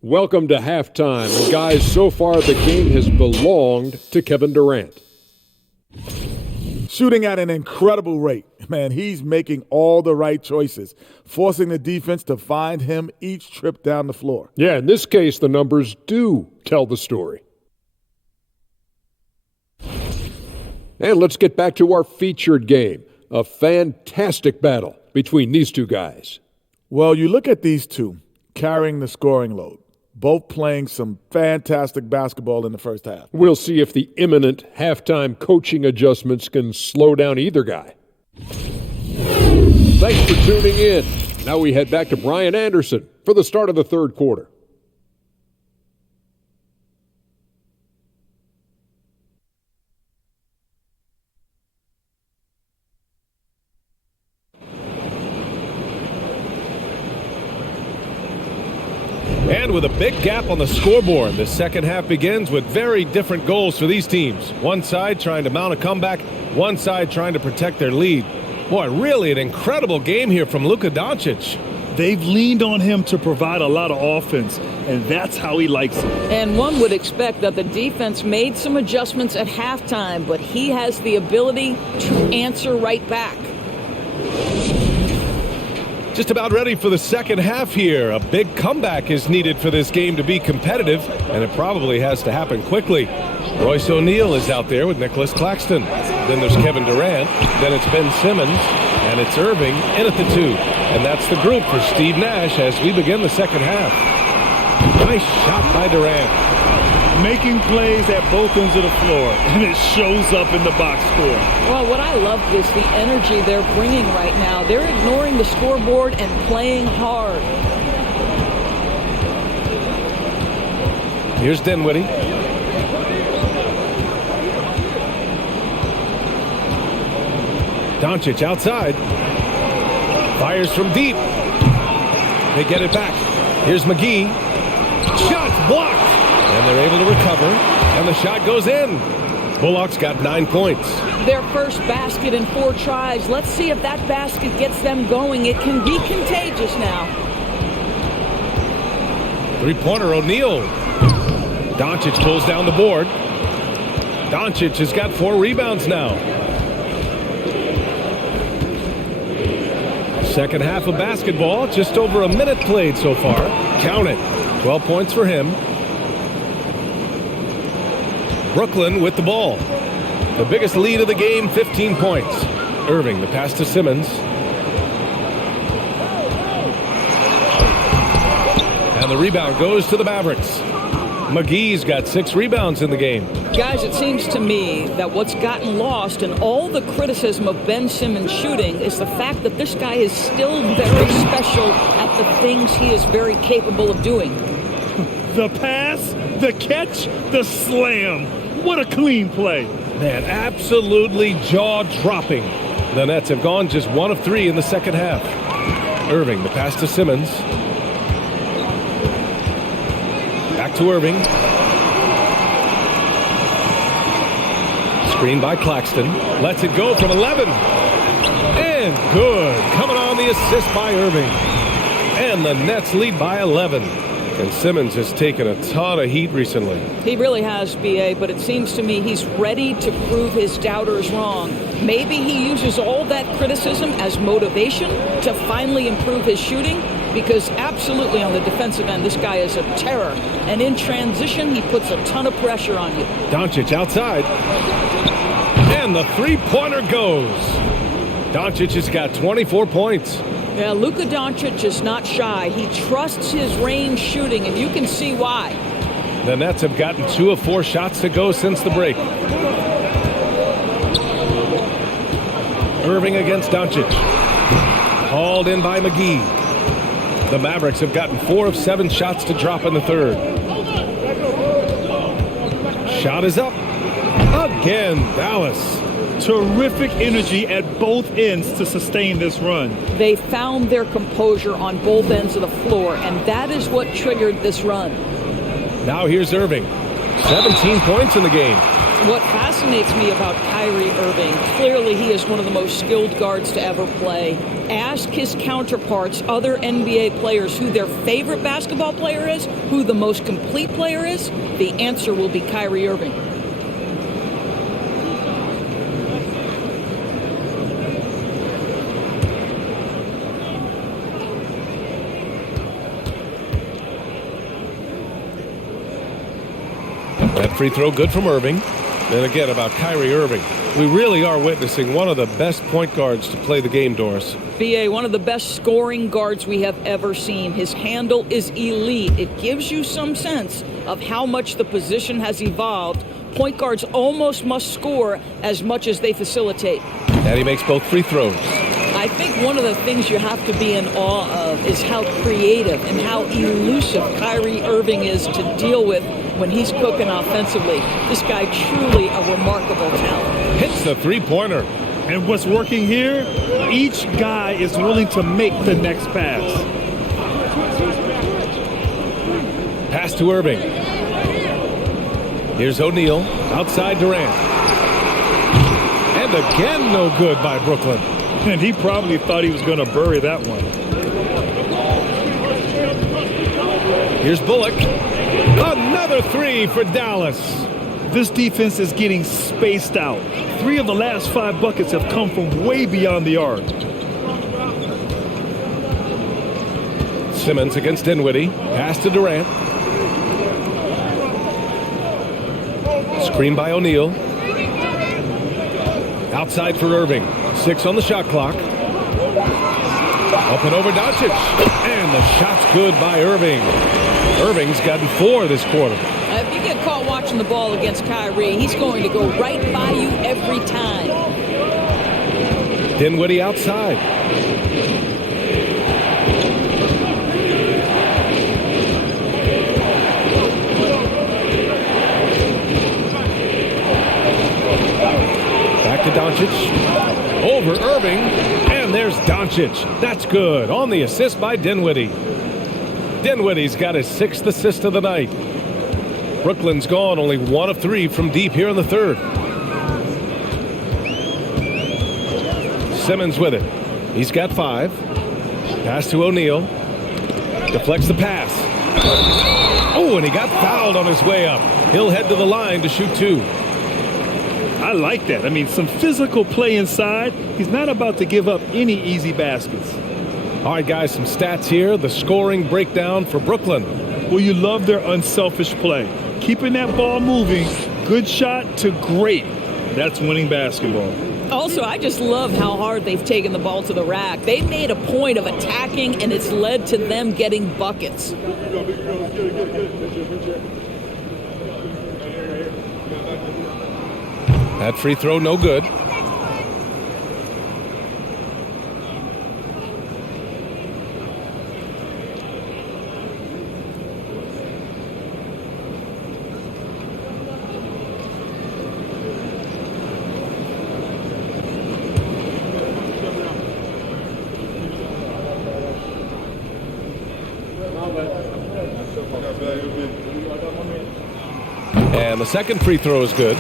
Welcome to halftime. And guys, so far the game has belonged to Kevin Durant. Shooting at an incredible rate. Man, he's making all the right choices, forcing the defense to find him each trip down the floor. Yeah, in this case, the numbers do tell the story. And let's get back to our featured game. A fantastic battle between these two guys. Well, you look at these two carrying the scoring load, both playing some fantastic basketball in the first half. We'll see if the imminent halftime coaching adjustments can slow down either guy. Thanks for tuning in. Now we head back to Brian Anderson for the start of the third quarter. And with a big gap on the scoreboard, the second half begins with very different goals for these teams. One side trying to mount a comeback, one side trying to protect their lead. Boy, really an incredible game here from Luka Doncic. They've leaned on him to provide a lot of offense, and that's how he likes it. And one would expect that the defense made some adjustments at halftime, but he has the ability to answer right back. Just about ready for the second half here. A big comeback is needed for this game to be competitive, and it probably has to happen quickly. Royce O'Neal is out there with Nicholas Claxton. Then there's Kevin Durant. Then it's Ben Simmons. And it's Irving in at the 2. And that's the group for Steve Nash as we begin the second half. Nice shot by Durant. Making plays at both ends of the floor, and it shows up in the box score. Well, what I love is the energy they're bringing right now. They're ignoring the scoreboard and playing hard. Here's Dinwiddie. Doncic outside. Fires from deep. They get it back. Here's McGee. Shot blocked. And they're able to recover, and the shot goes in. Bullock's got 9 points. Their first basket in 4 tries. Let's see if that basket gets them going. It can be contagious now. Three-pointer, O'Neal. Doncic pulls down the board. Doncic has got 4 rebounds now. Second half of basketball, just over a minute played so far. Count it. 12 points for him. Brooklyn with the ball. The biggest lead of the game, 15 points. Irving, the pass to Simmons. And the rebound goes to the Mavericks. McGee's got 6 rebounds in the game. Guys, it seems to me that what's gotten lost in all the criticism of Ben Simmons shooting is the fact that this guy is still very special at the things he is very capable of doing. The pass, the catch, the slam. What a clean play. Man, absolutely jaw-dropping. The Nets have gone just 1 of 3 in the second half. Irving, the pass to Simmons. Back to Irving. Screen by Claxton. Lets it go from 11. And good. Coming on the assist by Irving. And the Nets lead by 11. And Simmons has taken a ton of heat recently. He really has, B.A., but it seems to me he's ready to prove his doubters wrong. Maybe he uses all that criticism as motivation to finally improve his shooting, because absolutely on the defensive end, this guy is a terror. And in transition, he puts a ton of pressure on you. Doncic outside. And the three-pointer goes. Doncic has got 24 points. Yeah, Luka Doncic is not shy. He trusts his range shooting, and you can see why. The Nets have gotten 2 of 4 shots to go since the break. Irving against Doncic. Hauled in by McGee. The Mavericks have gotten 4 of 7 shots to drop in the third. Shot is up. Again, Dallas. Terrific energy at both ends to sustain this run. They found their composure on both ends of the floor, and that is what triggered this run. Now here's Irving. 17 points in the game. What fascinates me about Kyrie Irving, clearly he is one of the most skilled guards to ever play. Ask his counterparts, other NBA players, who their favorite basketball player is, who the most complete player is, the answer will be Kyrie Irving. That free throw good from Irving. And again, about Kyrie Irving, we really are witnessing one of the best point guards to play the game, Doris. BA, one of the best scoring guards we have ever seen. His handle is elite. It gives you some sense of how much the position has evolved. Point guards almost must score as much as they facilitate. And he makes both free throws. I think one of the things you have to be in awe of is how creative and how elusive Kyrie Irving is to deal with when he's cooking offensively. This guy truly a remarkable talent. Hits the three-pointer. And what's working here, each guy is willing to make the next pass. Pass to Irving. Here's O'Neal, outside Durant. And again, no good by Brooklyn. And he probably thought he was going to bury that one. Here's Bullock. Another three for Dallas. This defense is getting spaced out. 3 of the last 5 buckets have come from way beyond the arc. Simmons against Dinwiddie. Pass to Durant. Screen by O'Neal. Outside for Irving. 6 on the shot clock. Up and over Doncic. And the shot's good by Irving. Irving's gotten 4 this quarter. If you get caught watching the ball against Kyrie, he's going to go right by you every time. Dinwiddie outside. Back to Doncic. Over Irving. And there's Doncic. That's good. On the assist by Dinwiddie. Dinwiddie's got his 6th assist of the night. Brooklyn's gone only 1 of 3 from deep here in the third. Simmons with it. He's got 5. Pass to O'Neal. Deflects the pass. Oh, and he got fouled on his way up. He'll head to the line to shoot 2. I like that. I mean, some physical play inside. He's not about to give up any easy baskets. All right, guys, some stats here. The scoring breakdown for Brooklyn. Well, you love their unselfish play. Keeping that ball moving, good shot to great. That's winning basketball. Also, I just love how hard they've taken the ball to the rack. They've made a point of attacking, and it's led to them getting buckets. That free throw, no good. And the second free throw is good.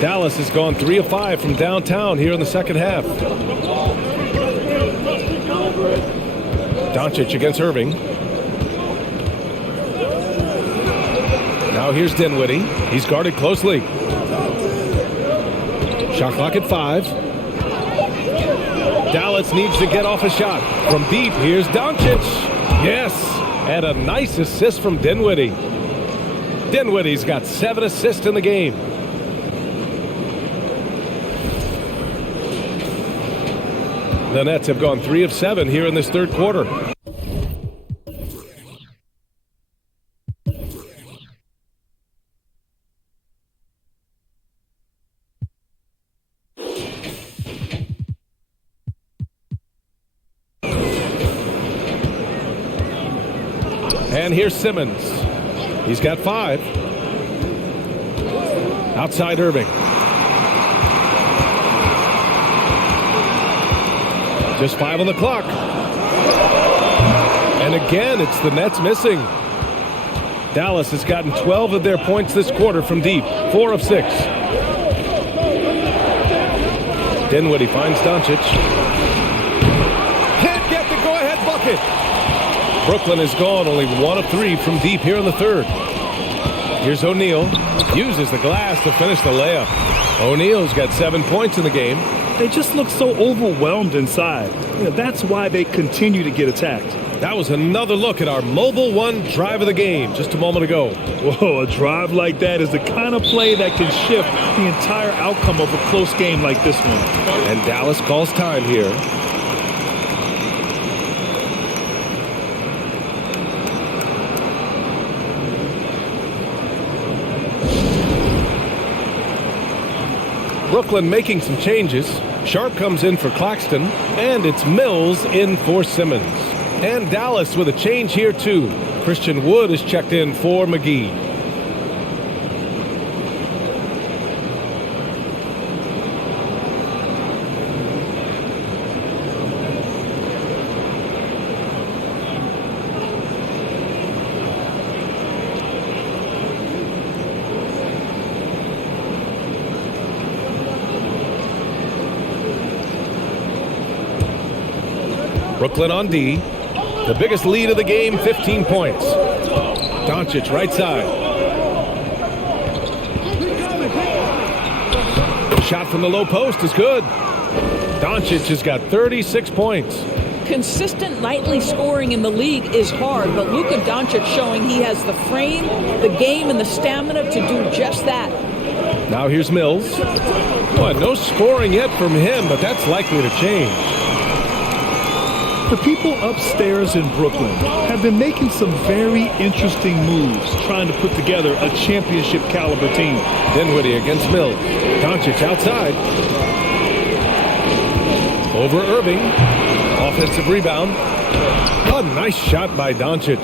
Dallas has gone 3 of 5 from downtown here in the second half. Doncic against Irving. Now here's Dinwiddie. He's guarded closely. Shot clock at 5. Dallas needs to get off a shot. From deep, here's Doncic. Yes, and a nice assist from Dinwiddie. Dinwiddie's got 7 assists in the game. The Nets have gone 3 of 7 here in this third quarter. And here's Simmons. He's got 5. Outside Irving. Just 5 on the clock. And again, it's the Nets missing. Dallas has gotten 12 of their points this quarter from deep, 4 of 6. Dinwiddie finds Doncic. Can't get the go-ahead bucket. Brooklyn has gone only 1 of 3 from deep here in the third. Here's O'Neal. Uses the glass to finish the layup. O'Neal's got 7 points in the game. They just look so overwhelmed inside. That's why they continue to get attacked. That was another look at our Mobile One drive of the game just a moment ago. Whoa, a drive like that is the kind of play that can shift the entire outcome of a close game like this one. And Dallas calls time here. Brooklyn making some changes. Sharp comes in for Claxton, and it's Mills in for Simmons. And Dallas with a change here, too. Christian Wood is checked in for McGee. Brooklyn on D. The biggest lead of the game, 15 points. Doncic right side. Shot from the low post is good. Doncic has got 36 points. Consistent nightly scoring in the league is hard, but Luka Doncic showing he has the frame, the game, and the stamina to do just that. Now here's Mills. Boy, no scoring yet from him, but that's likely to change. The people upstairs in Brooklyn have been making some very interesting moves, trying to put together a championship caliber team. Dinwiddie against Mills. Doncic outside. Over Irving. Offensive rebound. A nice shot by Doncic.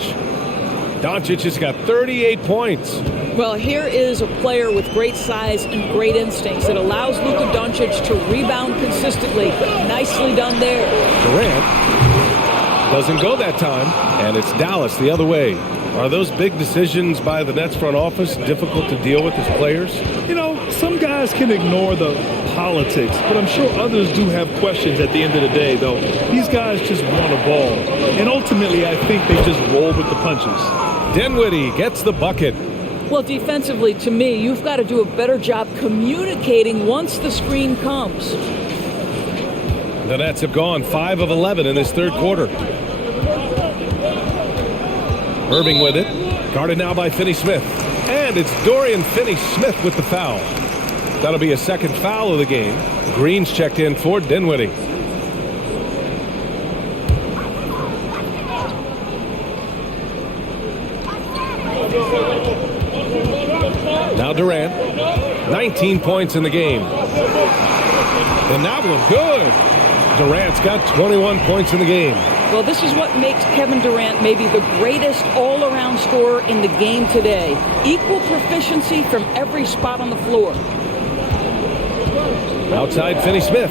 Doncic has got 38 points. Well, here is a player with great size and great instincts that allows Luka Doncic to rebound consistently. Nicely done there. Durant doesn't go that time, and it's Dallas the other way. Are those big decisions by the Nets front office difficult to deal with as players? You know, some guys can ignore the politics, but I'm sure others do have questions at the end of the day, though. These guys just want a ball, and ultimately I think they just roll with the punches. Dinwiddie gets the bucket. Well, defensively, to me, you've got to do a better job communicating once the screen comes. The Nets have gone 5 of 11 in this third quarter. Irving with it. Guarded now by Finney-Smith. And it's Dorian Finney-Smith with the foul. That'll be a second foul of the game. Green's checked in for Dinwiddie. Now Durant. 19 points in the game. And that one good. Durant's got 21 points in the game. Well, this is what makes Kevin Durant maybe the greatest all-around scorer in the game today. Equal proficiency from every spot on the floor. Outside Finney-Smith.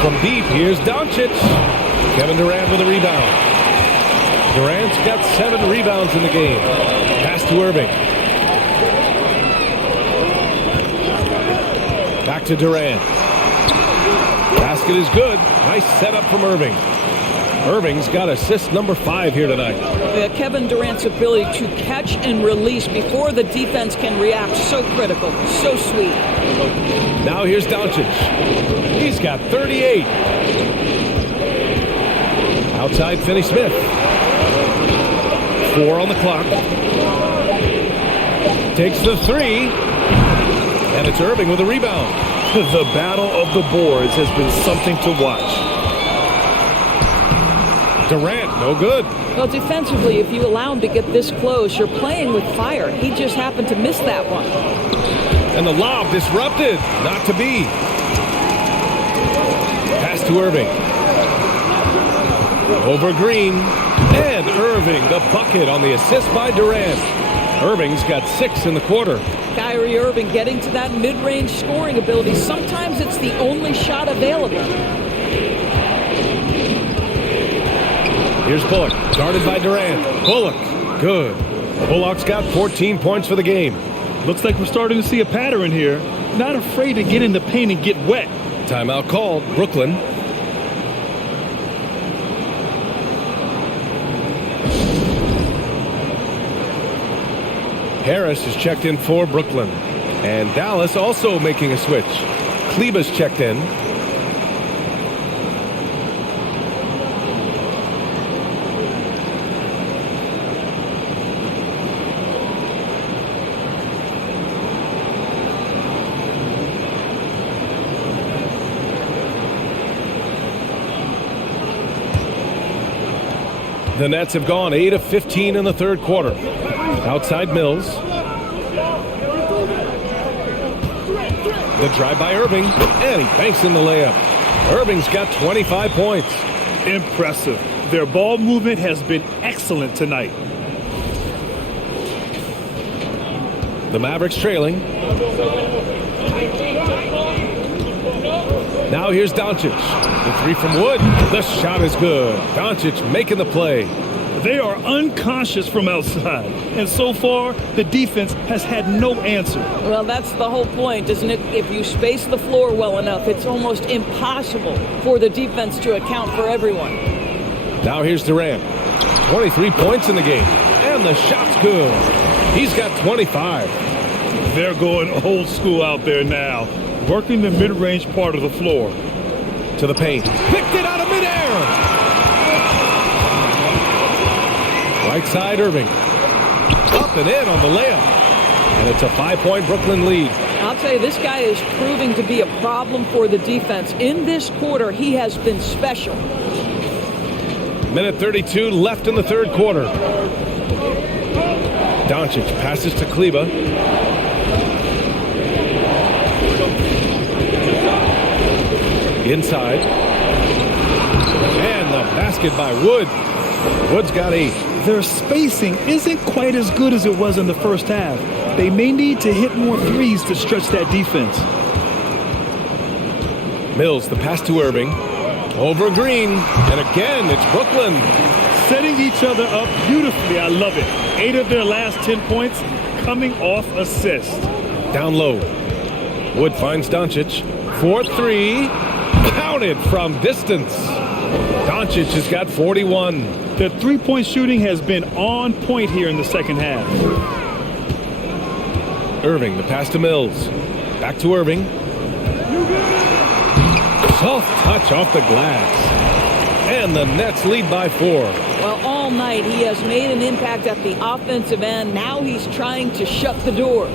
From deep, here's Doncic. Kevin Durant with a rebound. Durant's got 7 rebounds in the game. Pass to Irving. Back to Durant. Basket is good. Nice setup from Irving. Irving's got assist number 5 here tonight. Kevin Durant's ability to catch and release before the defense can react, so critical, so sweet. Now here's Doncic. He's got 38. Outside Finney-Smith. 4 on the clock. Takes the 3. And it's Irving with a rebound. The battle of the boards has been something to watch. Durant, no good. Well, defensively, if you allow him to get this close, you're playing with fire. He just happened to miss that one. And the lob disrupted. Not to be. Pass to Irving. Over Green. And Irving, the bucket on the assist by Durant. Irving's got 6 in the quarter. Kyrie Irving getting to that mid-range scoring ability. Sometimes it's the only shot available. Here's Bullock, guarded by Durant. Bullock good. Bullock's got 14 points for the game. Looks like we're starting to see a pattern here. Not afraid to get in the paint and get wet. Timeout called, Brooklyn. Harris is checked in for Brooklyn. And Dallas also making a switch. Kleber's checked in. The Nets have gone 8 of 15 in the third quarter. Outside Mills. The drive by Irving, and he banks in the layup. Irving's got 25 points. Impressive. Their ball movement has been excellent tonight. The Mavericks trailing. Now here's Doncic. The three from Wood. The shot is good. Doncic making the play. They are unconscious from outside, and so far the defense has had no answer. Well, that's the whole point, isn't it? If you space the floor well enough, it's almost impossible for the defense to account for everyone. Now here's Durant. 23 points in the game, and the shot's good. He's got 25. They're going old school out there now, working the mid-range part of the floor. To the paint. Picked it out of midair. Right side, Irving. Up and in on the layup. And it's a 5-point Brooklyn lead. I'll tell you, this guy is proving to be a problem for the defense. In this quarter, he has been special. Minute 32 left in the third quarter. Doncic passes to Kleber. Inside. And the basket by Wood. Wood's got 8. Their spacing isn't quite as good as it was in the first half. They may need to hit more threes to stretch that defense. Mills, the pass to Irving. Over Green. And again, it's Brooklyn. Setting each other up beautifully. I love it. 8 of their last 10 points coming off assists. Down low. Wood finds Doncic. 4-3. Counted from distance. Doncic has got 41. The three-point shooting has been on point here in the second half. Irving, the pass to Mills. Back to Irving. Soft touch off the glass. And the Nets lead by 4. Well, all night he has made an impact at the offensive end. Now he's trying to shut the door.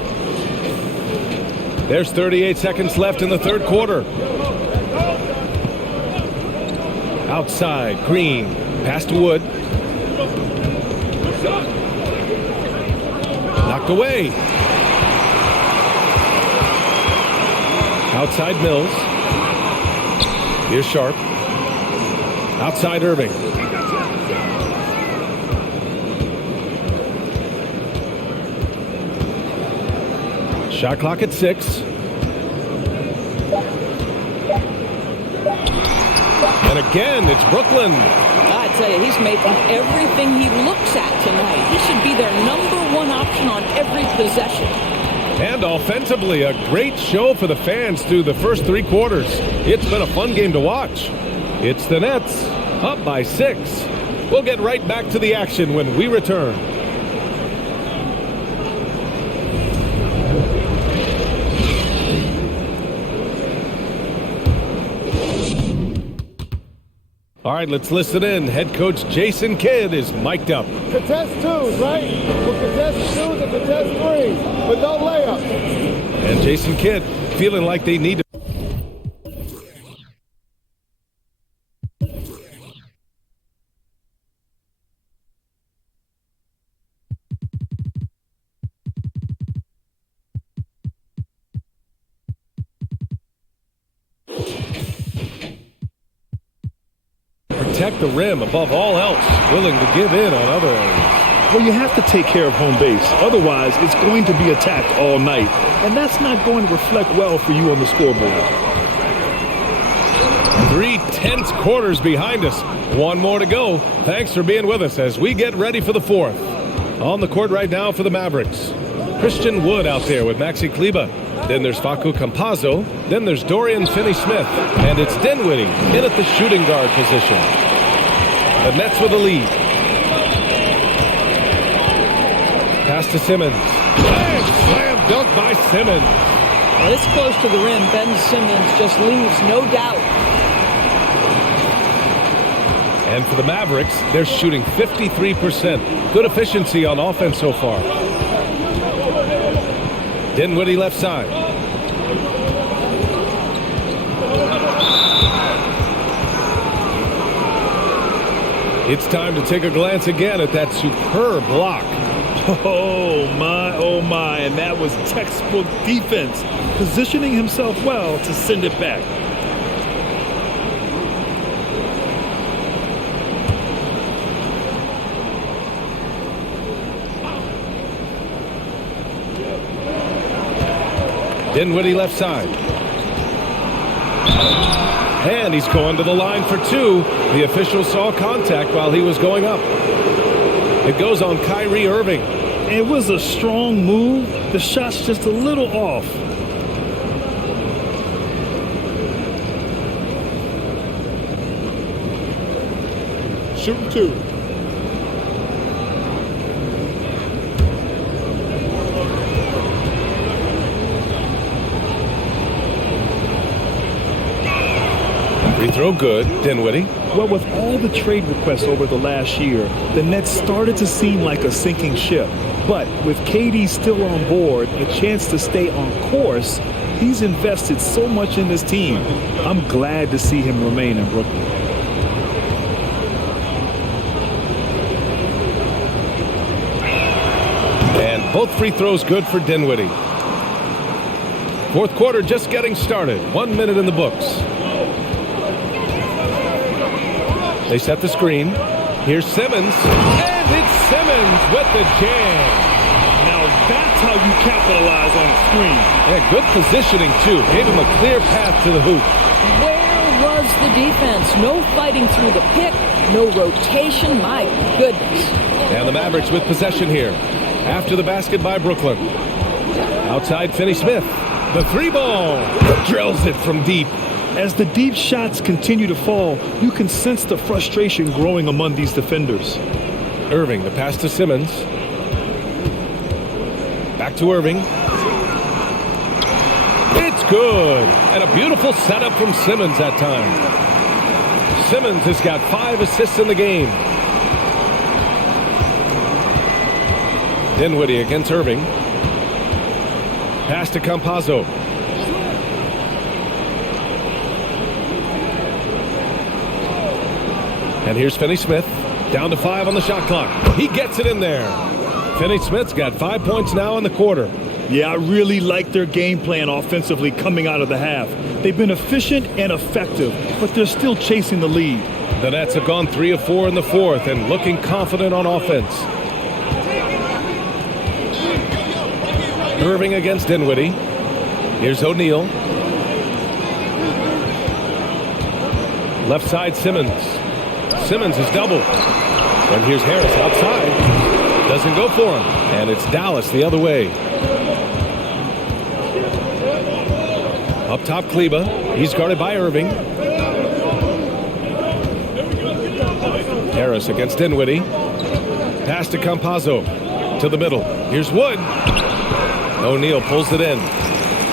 There's 38 seconds left in the third quarter. Outside, Green. Pass to Wood. Knocked away. Outside Mills. Here's Sharp. Outside Irving. Shot clock at 6. And again, it's Brooklyn. I tell you, he's making everything he looks at tonight. He should be their #1 option on every possession. And offensively, a great show for the fans through the first 3 quarters. It's been a fun game to watch. It's the Nets, up by 6. We'll get right back to the action when we return. All right, let's listen in. Head coach Jason Kidd is mic'd up. Contest 2s, right? We'll contest 2s and contest 3s, but no layups. And Jason Kidd feeling like they need to. Protect the rim above all else, willing to give in on other areas. Well, you have to take care of home base. Otherwise, it's going to be attacked all night. And that's not going to reflect well for you on the scoreboard. 3 tense quarters behind us. One more to go. Thanks for being with us as we get ready for the 4th. On the court right now for the Mavericks. Christian Wood out there with Maxi Kleber. Then there's Facu Campazzo. Then there's Dorian Finney-Smith. And it's Dinwiddie in at the shooting guard position. The Nets with a lead. Pass to Simmons. And slam dunk by Simmons. Well, this close to the rim, Ben Simmons just leaves no doubt. And for the Mavericks, they're shooting 53%. Good efficiency on offense so far. Dinwiddie left side. It's time to take a glance again at that superb block. Oh my, and that was textbook defense, positioning himself well to send it back. Dinwiddie left side. And he's going to the line for two. The official saw contact while he was going up. It goes on Kyrie Irving. It was a strong move. The shot's just a little off. Shooting two. Free throw good. Dinwiddie. Well, with all the trade requests over the last year, the Nets started to seem like a sinking ship. But with KD still on board, a chance to stay on course, he's invested so much in this team. I'm glad to see him remain in Brooklyn. And both free throws good for Dinwiddie. Fourth quarter just getting started. 1 minute in the books. They set the screen. Here's Simmons. And it's Simmons with the jam. Now that's how you capitalize on a screen. And good positioning, too. Gave him a clear path to the hoop. Where was the defense? No fighting through the pick, no rotation. My goodness. And the Mavericks with possession here. After the basket by Brooklyn. Outside Finney-Smith. The three ball. Drills it from deep. As the deep shots continue to fall, you can sense the frustration growing among these defenders. Irving, the pass to Simmons. Back to Irving. It's good. And a beautiful setup from Simmons that time. Simmons has got 5 assists in the game. Dinwiddie against Irving. Pass to Campazzo. And here's Finney-Smith, down to 5 on the shot clock. He gets it in there. Finney-Smith's got 5 points now in the quarter. Yeah, I really like their game plan offensively coming out of the half. They've been efficient and effective, but they're still chasing the lead. The Nets have gone 3 of 4 in the fourth and looking confident on offense. Irving against Dinwiddie. Here's O'Neal. Left side Simmons. Simmons is double. And here's Harris outside. Doesn't go for him. And it's Dallas the other way. Up top Kleber. He's guarded by Irving. Harris against Dinwiddie. Pass to Campazzo. To the middle. Here's Wood. O'Neal pulls it in.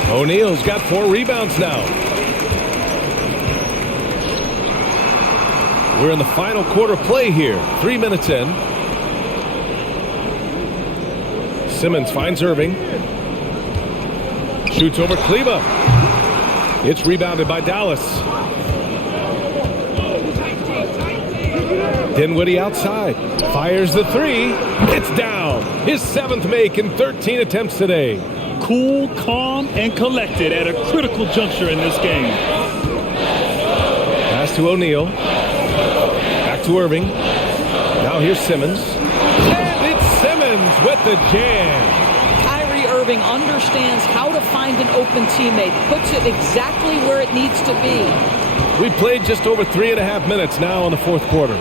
O'Neal's got 4 rebounds now. We're in the final quarter play here. 3 minutes in. Simmons finds Irving. Shoots over Kleber. It's rebounded by Dallas. Dinwiddie outside. Fires the 3. It's down. His 7th make in 13 attempts today. Cool, calm, and collected at a critical juncture in this game. Pass to O'Neal. Back to Irving. Now here's Simmons. And it's Simmons with the jam. Kyrie Irving understands how to find an open teammate, puts it exactly where it needs to be. We played just over 3.5 minutes now in the fourth quarter.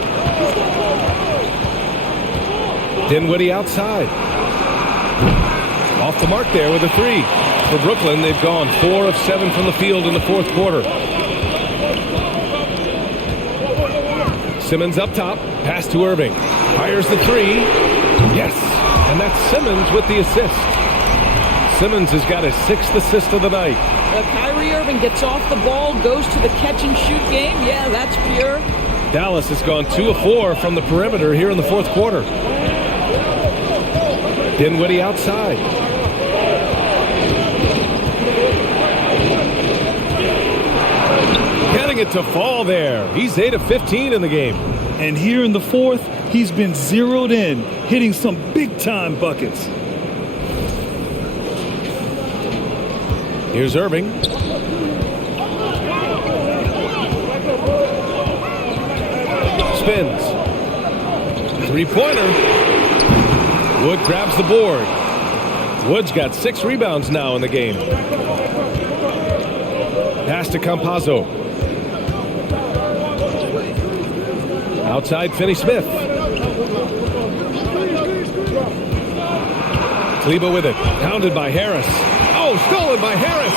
Dinwiddie outside. Off the mark there with a three. For Brooklyn, they've gone 4 of 7 from the field in the fourth quarter. Simmons up top. Pass to Irving. Fires the three. Yes. And that's Simmons with the assist. Simmons has got his 6th assist of the night. Kyrie Irving gets off the ball, goes to the catch-and-shoot game. Yeah, that's pure. Dallas has gone 2 of 4 from the perimeter here in the fourth quarter. Dinwiddie outside. Getting it to fall there. He's 8 of 15 in the game. And here in the fourth, he's been zeroed in, hitting some big-time buckets. Here's Irving. Spins. Three-pointer. Wood grabs the board. Wood's got 6 rebounds now in the game. Pass to Campazzo. Outside, Finney-Smith. Kleber with it. Pounded by Harris. Oh, stolen by Harris.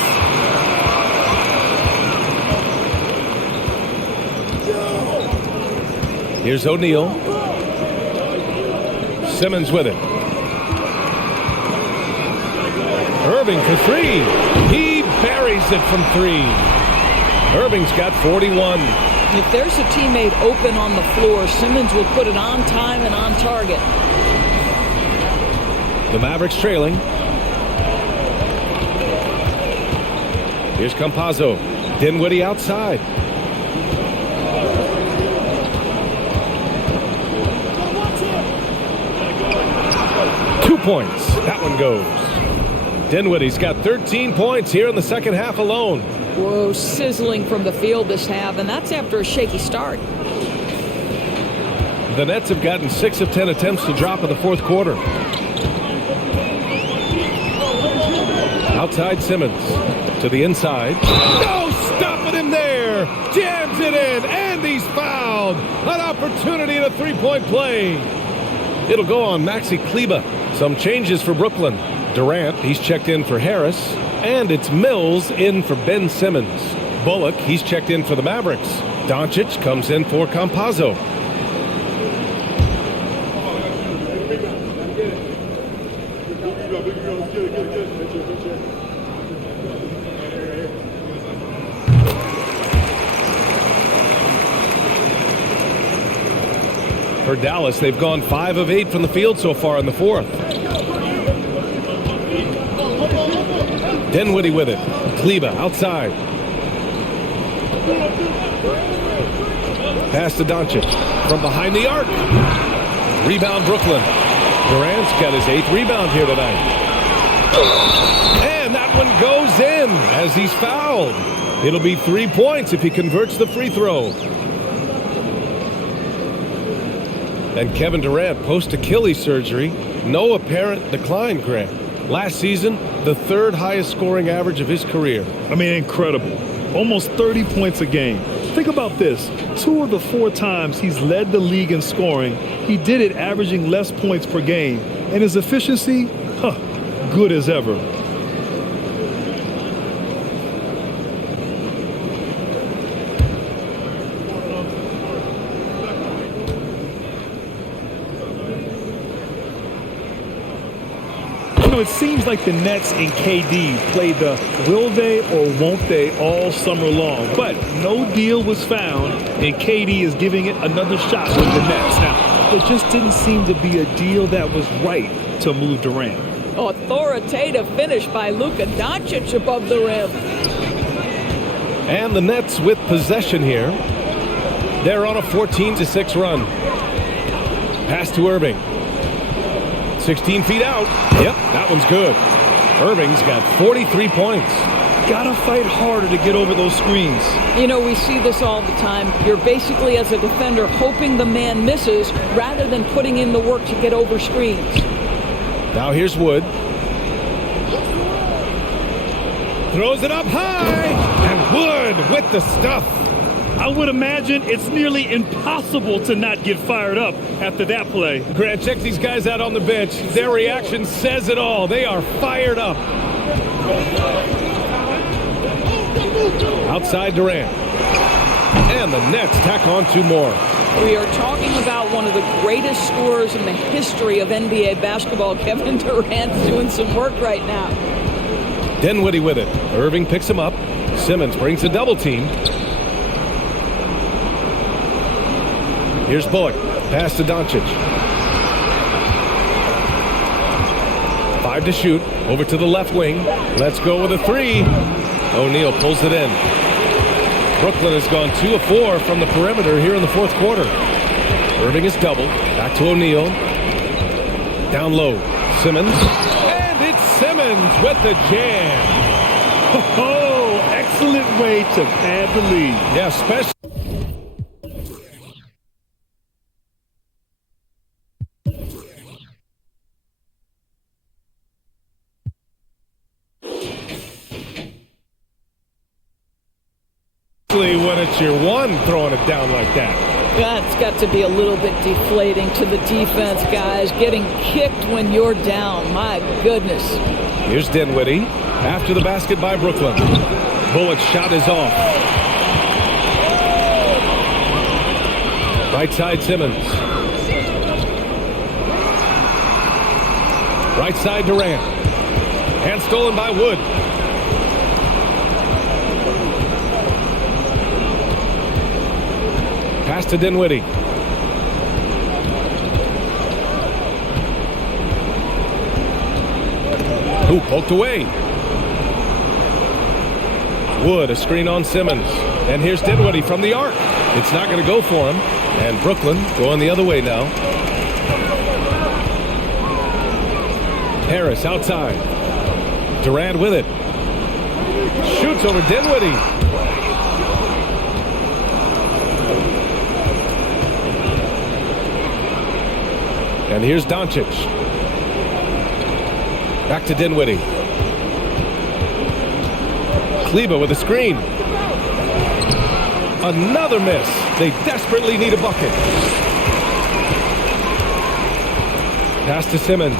Here's O'Neal. Simmons with it. Irving for 3. He buries it from 3. Irving's got 41. If there's a teammate open on the floor, Simmons will put it on time and on target. The Mavericks trailing. Here's Campazzo. Dinwiddie outside. Points. That one goes. Dinwiddie's got 13 points here in the second half alone. Whoa, sizzling from the field this half, and that's after a shaky start. The Nets have gotten 6 of 10 attempts to drop in the fourth quarter. Outside Simmons. To the inside. No stopping him there. Jams it in, and he's fouled. An opportunity in a three-point play. It'll go on Maxi Kleber. Some changes for Brooklyn. Durant, he's checked in for Harris. And it's Mills in for Ben Simmons. Bullock, he's checked in for the Mavericks. Doncic comes in for Campazzo. For Dallas, they've gone 5 of 8 from the field so far in the fourth. Dinwiddie with it. Kleber outside. Pass to Doncic. From behind the arc. Rebound Brooklyn. Durant's got his 8th rebound here tonight. And that one goes in as he's fouled. It'll be 3 points if he converts the free throw. And Kevin Durant, post-Achilles surgery, no apparent decline, Grant. Last season, the 3rd highest scoring average of his career. I mean, incredible. Almost 30 points a game. Think about this. 2 of the 4 times he's led the league in scoring, he did it averaging less points per game. And his efficiency, good as ever. It seems like the Nets and KD played the will they or won't they all summer long, but no deal was found, and KD is giving it another shot with the Nets. Now, there just didn't seem to be a deal that was right to move Durant. Authoritative finish by Luka Doncic above the rim. And the Nets with possession here. They're on a 14-6 run. Pass to Irving. 16 feet out. Yep, that one's good. Irving's got 43 points. Gotta fight harder to get over those screens. You know, we see this all the time. You're basically, as a defender, hoping the man misses rather than putting in the work to get over screens. Now here's Wood. Throws it up high. And Wood with the stuff. I would imagine it's nearly impossible to not get fired up after that play. Grant, check these guys out on the bench. Their reaction says it all. They are fired up. Outside Durant. And the Nets tack on 2 more. We are talking about one of the greatest scorers in the history of NBA basketball. Kevin Durant's doing some work right now. Dinwiddie with it. Irving picks him up. Simmons brings a double team. Here's Bullock. Pass to Doncic. 5 to shoot. Over to the left wing. Let's go with a 3. O'Neal pulls it in. Brooklyn has gone 2 of 4 from the perimeter here in the 4th quarter. Irving is doubled. Back to O'Neal. Down low. Simmons. And it's Simmons with the jam. Oh, excellent way to pad the lead. Yeah, especially. When it's your one throwing it down like that. That's got to be a little bit deflating to the defense, guys. Getting kicked when you're down. My goodness. Here's Dinwiddie. After the basket by Brooklyn. Bullock's shot is off. Right side Simmons. Right side Durant. Hand stolen by Wood. Pass to Dinwiddie. Who poked away? Wood, a screen on Simmons. And here's Dinwiddie from the arc. It's not going to go for him. And Brooklyn going the other way now. Harris outside. Durant with it. Shoots over Dinwiddie. And here's Doncic. Back to Dinwiddie. Kleba with a screen. Another miss. They desperately need a bucket. Pass to Simmons.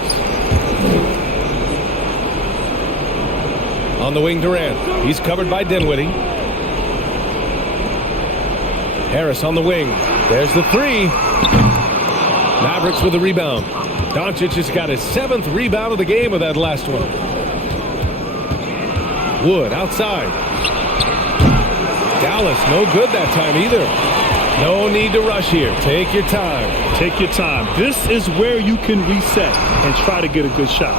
On the wing, Durant. He's covered by Dinwiddie. Harris on the wing. There's the 3. Mavericks with the rebound. Doncic has got his 7th rebound of the game with that last one. Wood outside. Dallas no good that time either. No need to rush here. Take your time. Take your time. This is where you can reset and try to get a good shot.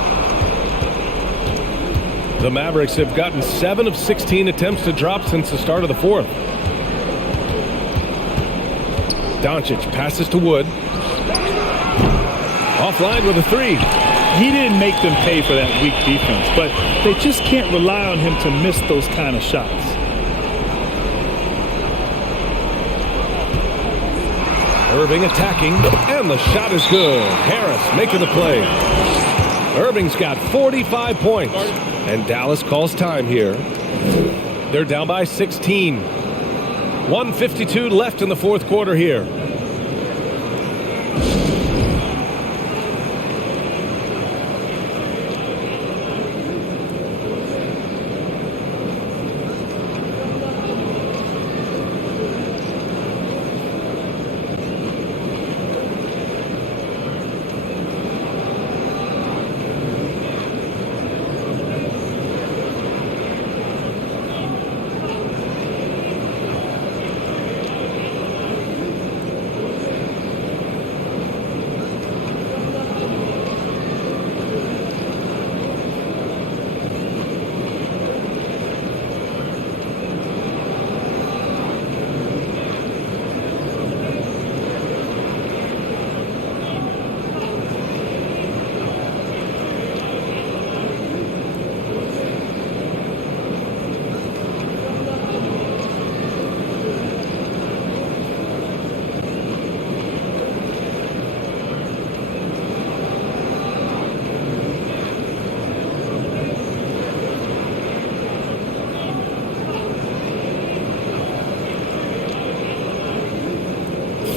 The Mavericks have gotten 7 of 16 attempts to drop since the start of the 4th. Doncic passes to Wood. Offline with a 3. He didn't make them pay for that weak defense, but they just can't rely on him to miss those kind of shots. Irving attacking, and the shot is good. Harris making the play. Irving's got 45 points, and Dallas calls time here. They're down by 16. 1:52 left in the 4th quarter here.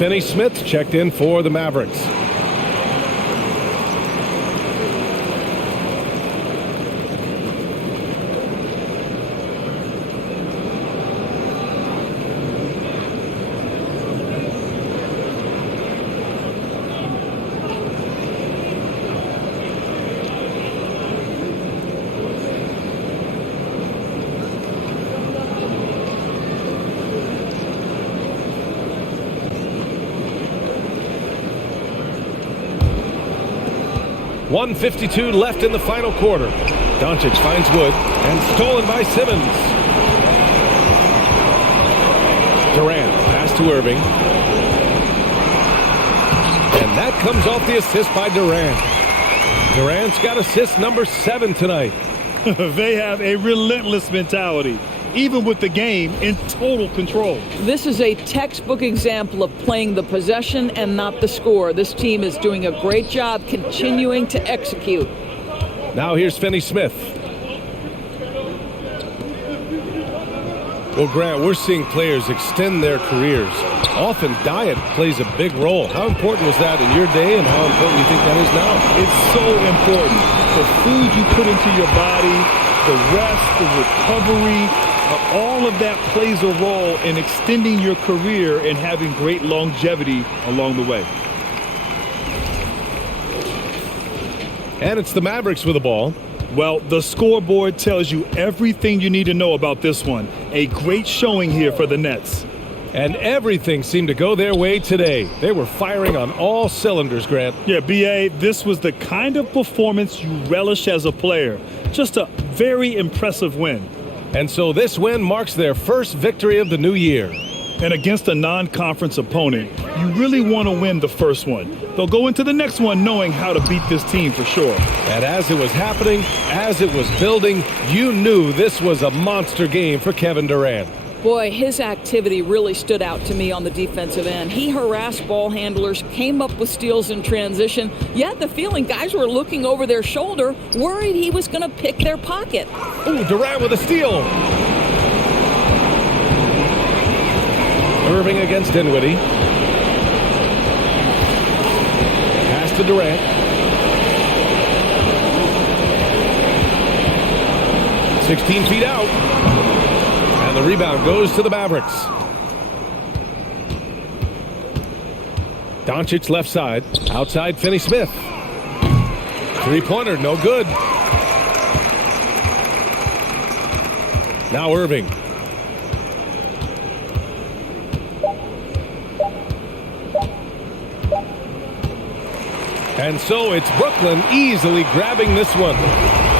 Finney Smith checked in for the Mavericks. .152 left in the final quarter. Doncic finds Wood and stolen by Simmons. Durant pass to Irving. And that comes off the assist by Durant. Durant's got assist number 7 tonight. They have a relentless mentality, even with the game in total control. This is a textbook example of playing the possession and not the score. This team is doing a great job continuing to execute. Now here's Finney Smith. Well, Grant, we're seeing players extend their careers. Often diet plays a big role. How important was that in your day, and how important do you think that is now? It's so important. The food you put into your body, the rest, the recovery, all of that plays a role in extending your career and having great longevity along the way. And it's the Mavericks with the ball. Well, the scoreboard tells you everything you need to know about this one. A great showing here for the Nets. And everything seemed to go their way today. They were firing on all cylinders, Grant. Yeah, B.A., this was the kind of performance you relish as a player. Just a very impressive win. And so this win marks their first victory of the new year. And against a non-conference opponent, you really want to win the first one. They'll go into the next one knowing how to beat this team for sure. And as it was happening, as it was building, you knew this was a monster game for Kevin Durant. Boy, his activity really stood out to me on the defensive end. He harassed ball handlers, came up with steals in transition. You had the feeling guys were looking over their shoulder, worried he was going to pick their pocket. Ooh, Durant with a steal. Irving against Dinwiddie. Pass to Durant. 16 feet out. And the rebound goes to the Mavericks. Doncic left side. Outside Finney Smith. Three-pointer, no good. Now Irving. And so it's Brooklyn easily grabbing this one.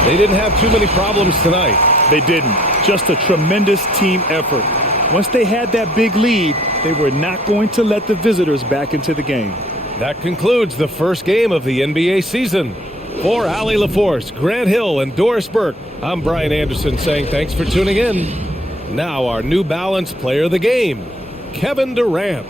They didn't have too many problems tonight. They didn't. Just a tremendous team effort. Once they had that big lead, they were not going to let the visitors back into the game. That concludes the first game of the NBA season. For Allie LaForce, Grant Hill, and Doris Burke, I'm Brian Anderson saying thanks for tuning in. Now our New Balance player of the game, Kevin Durant.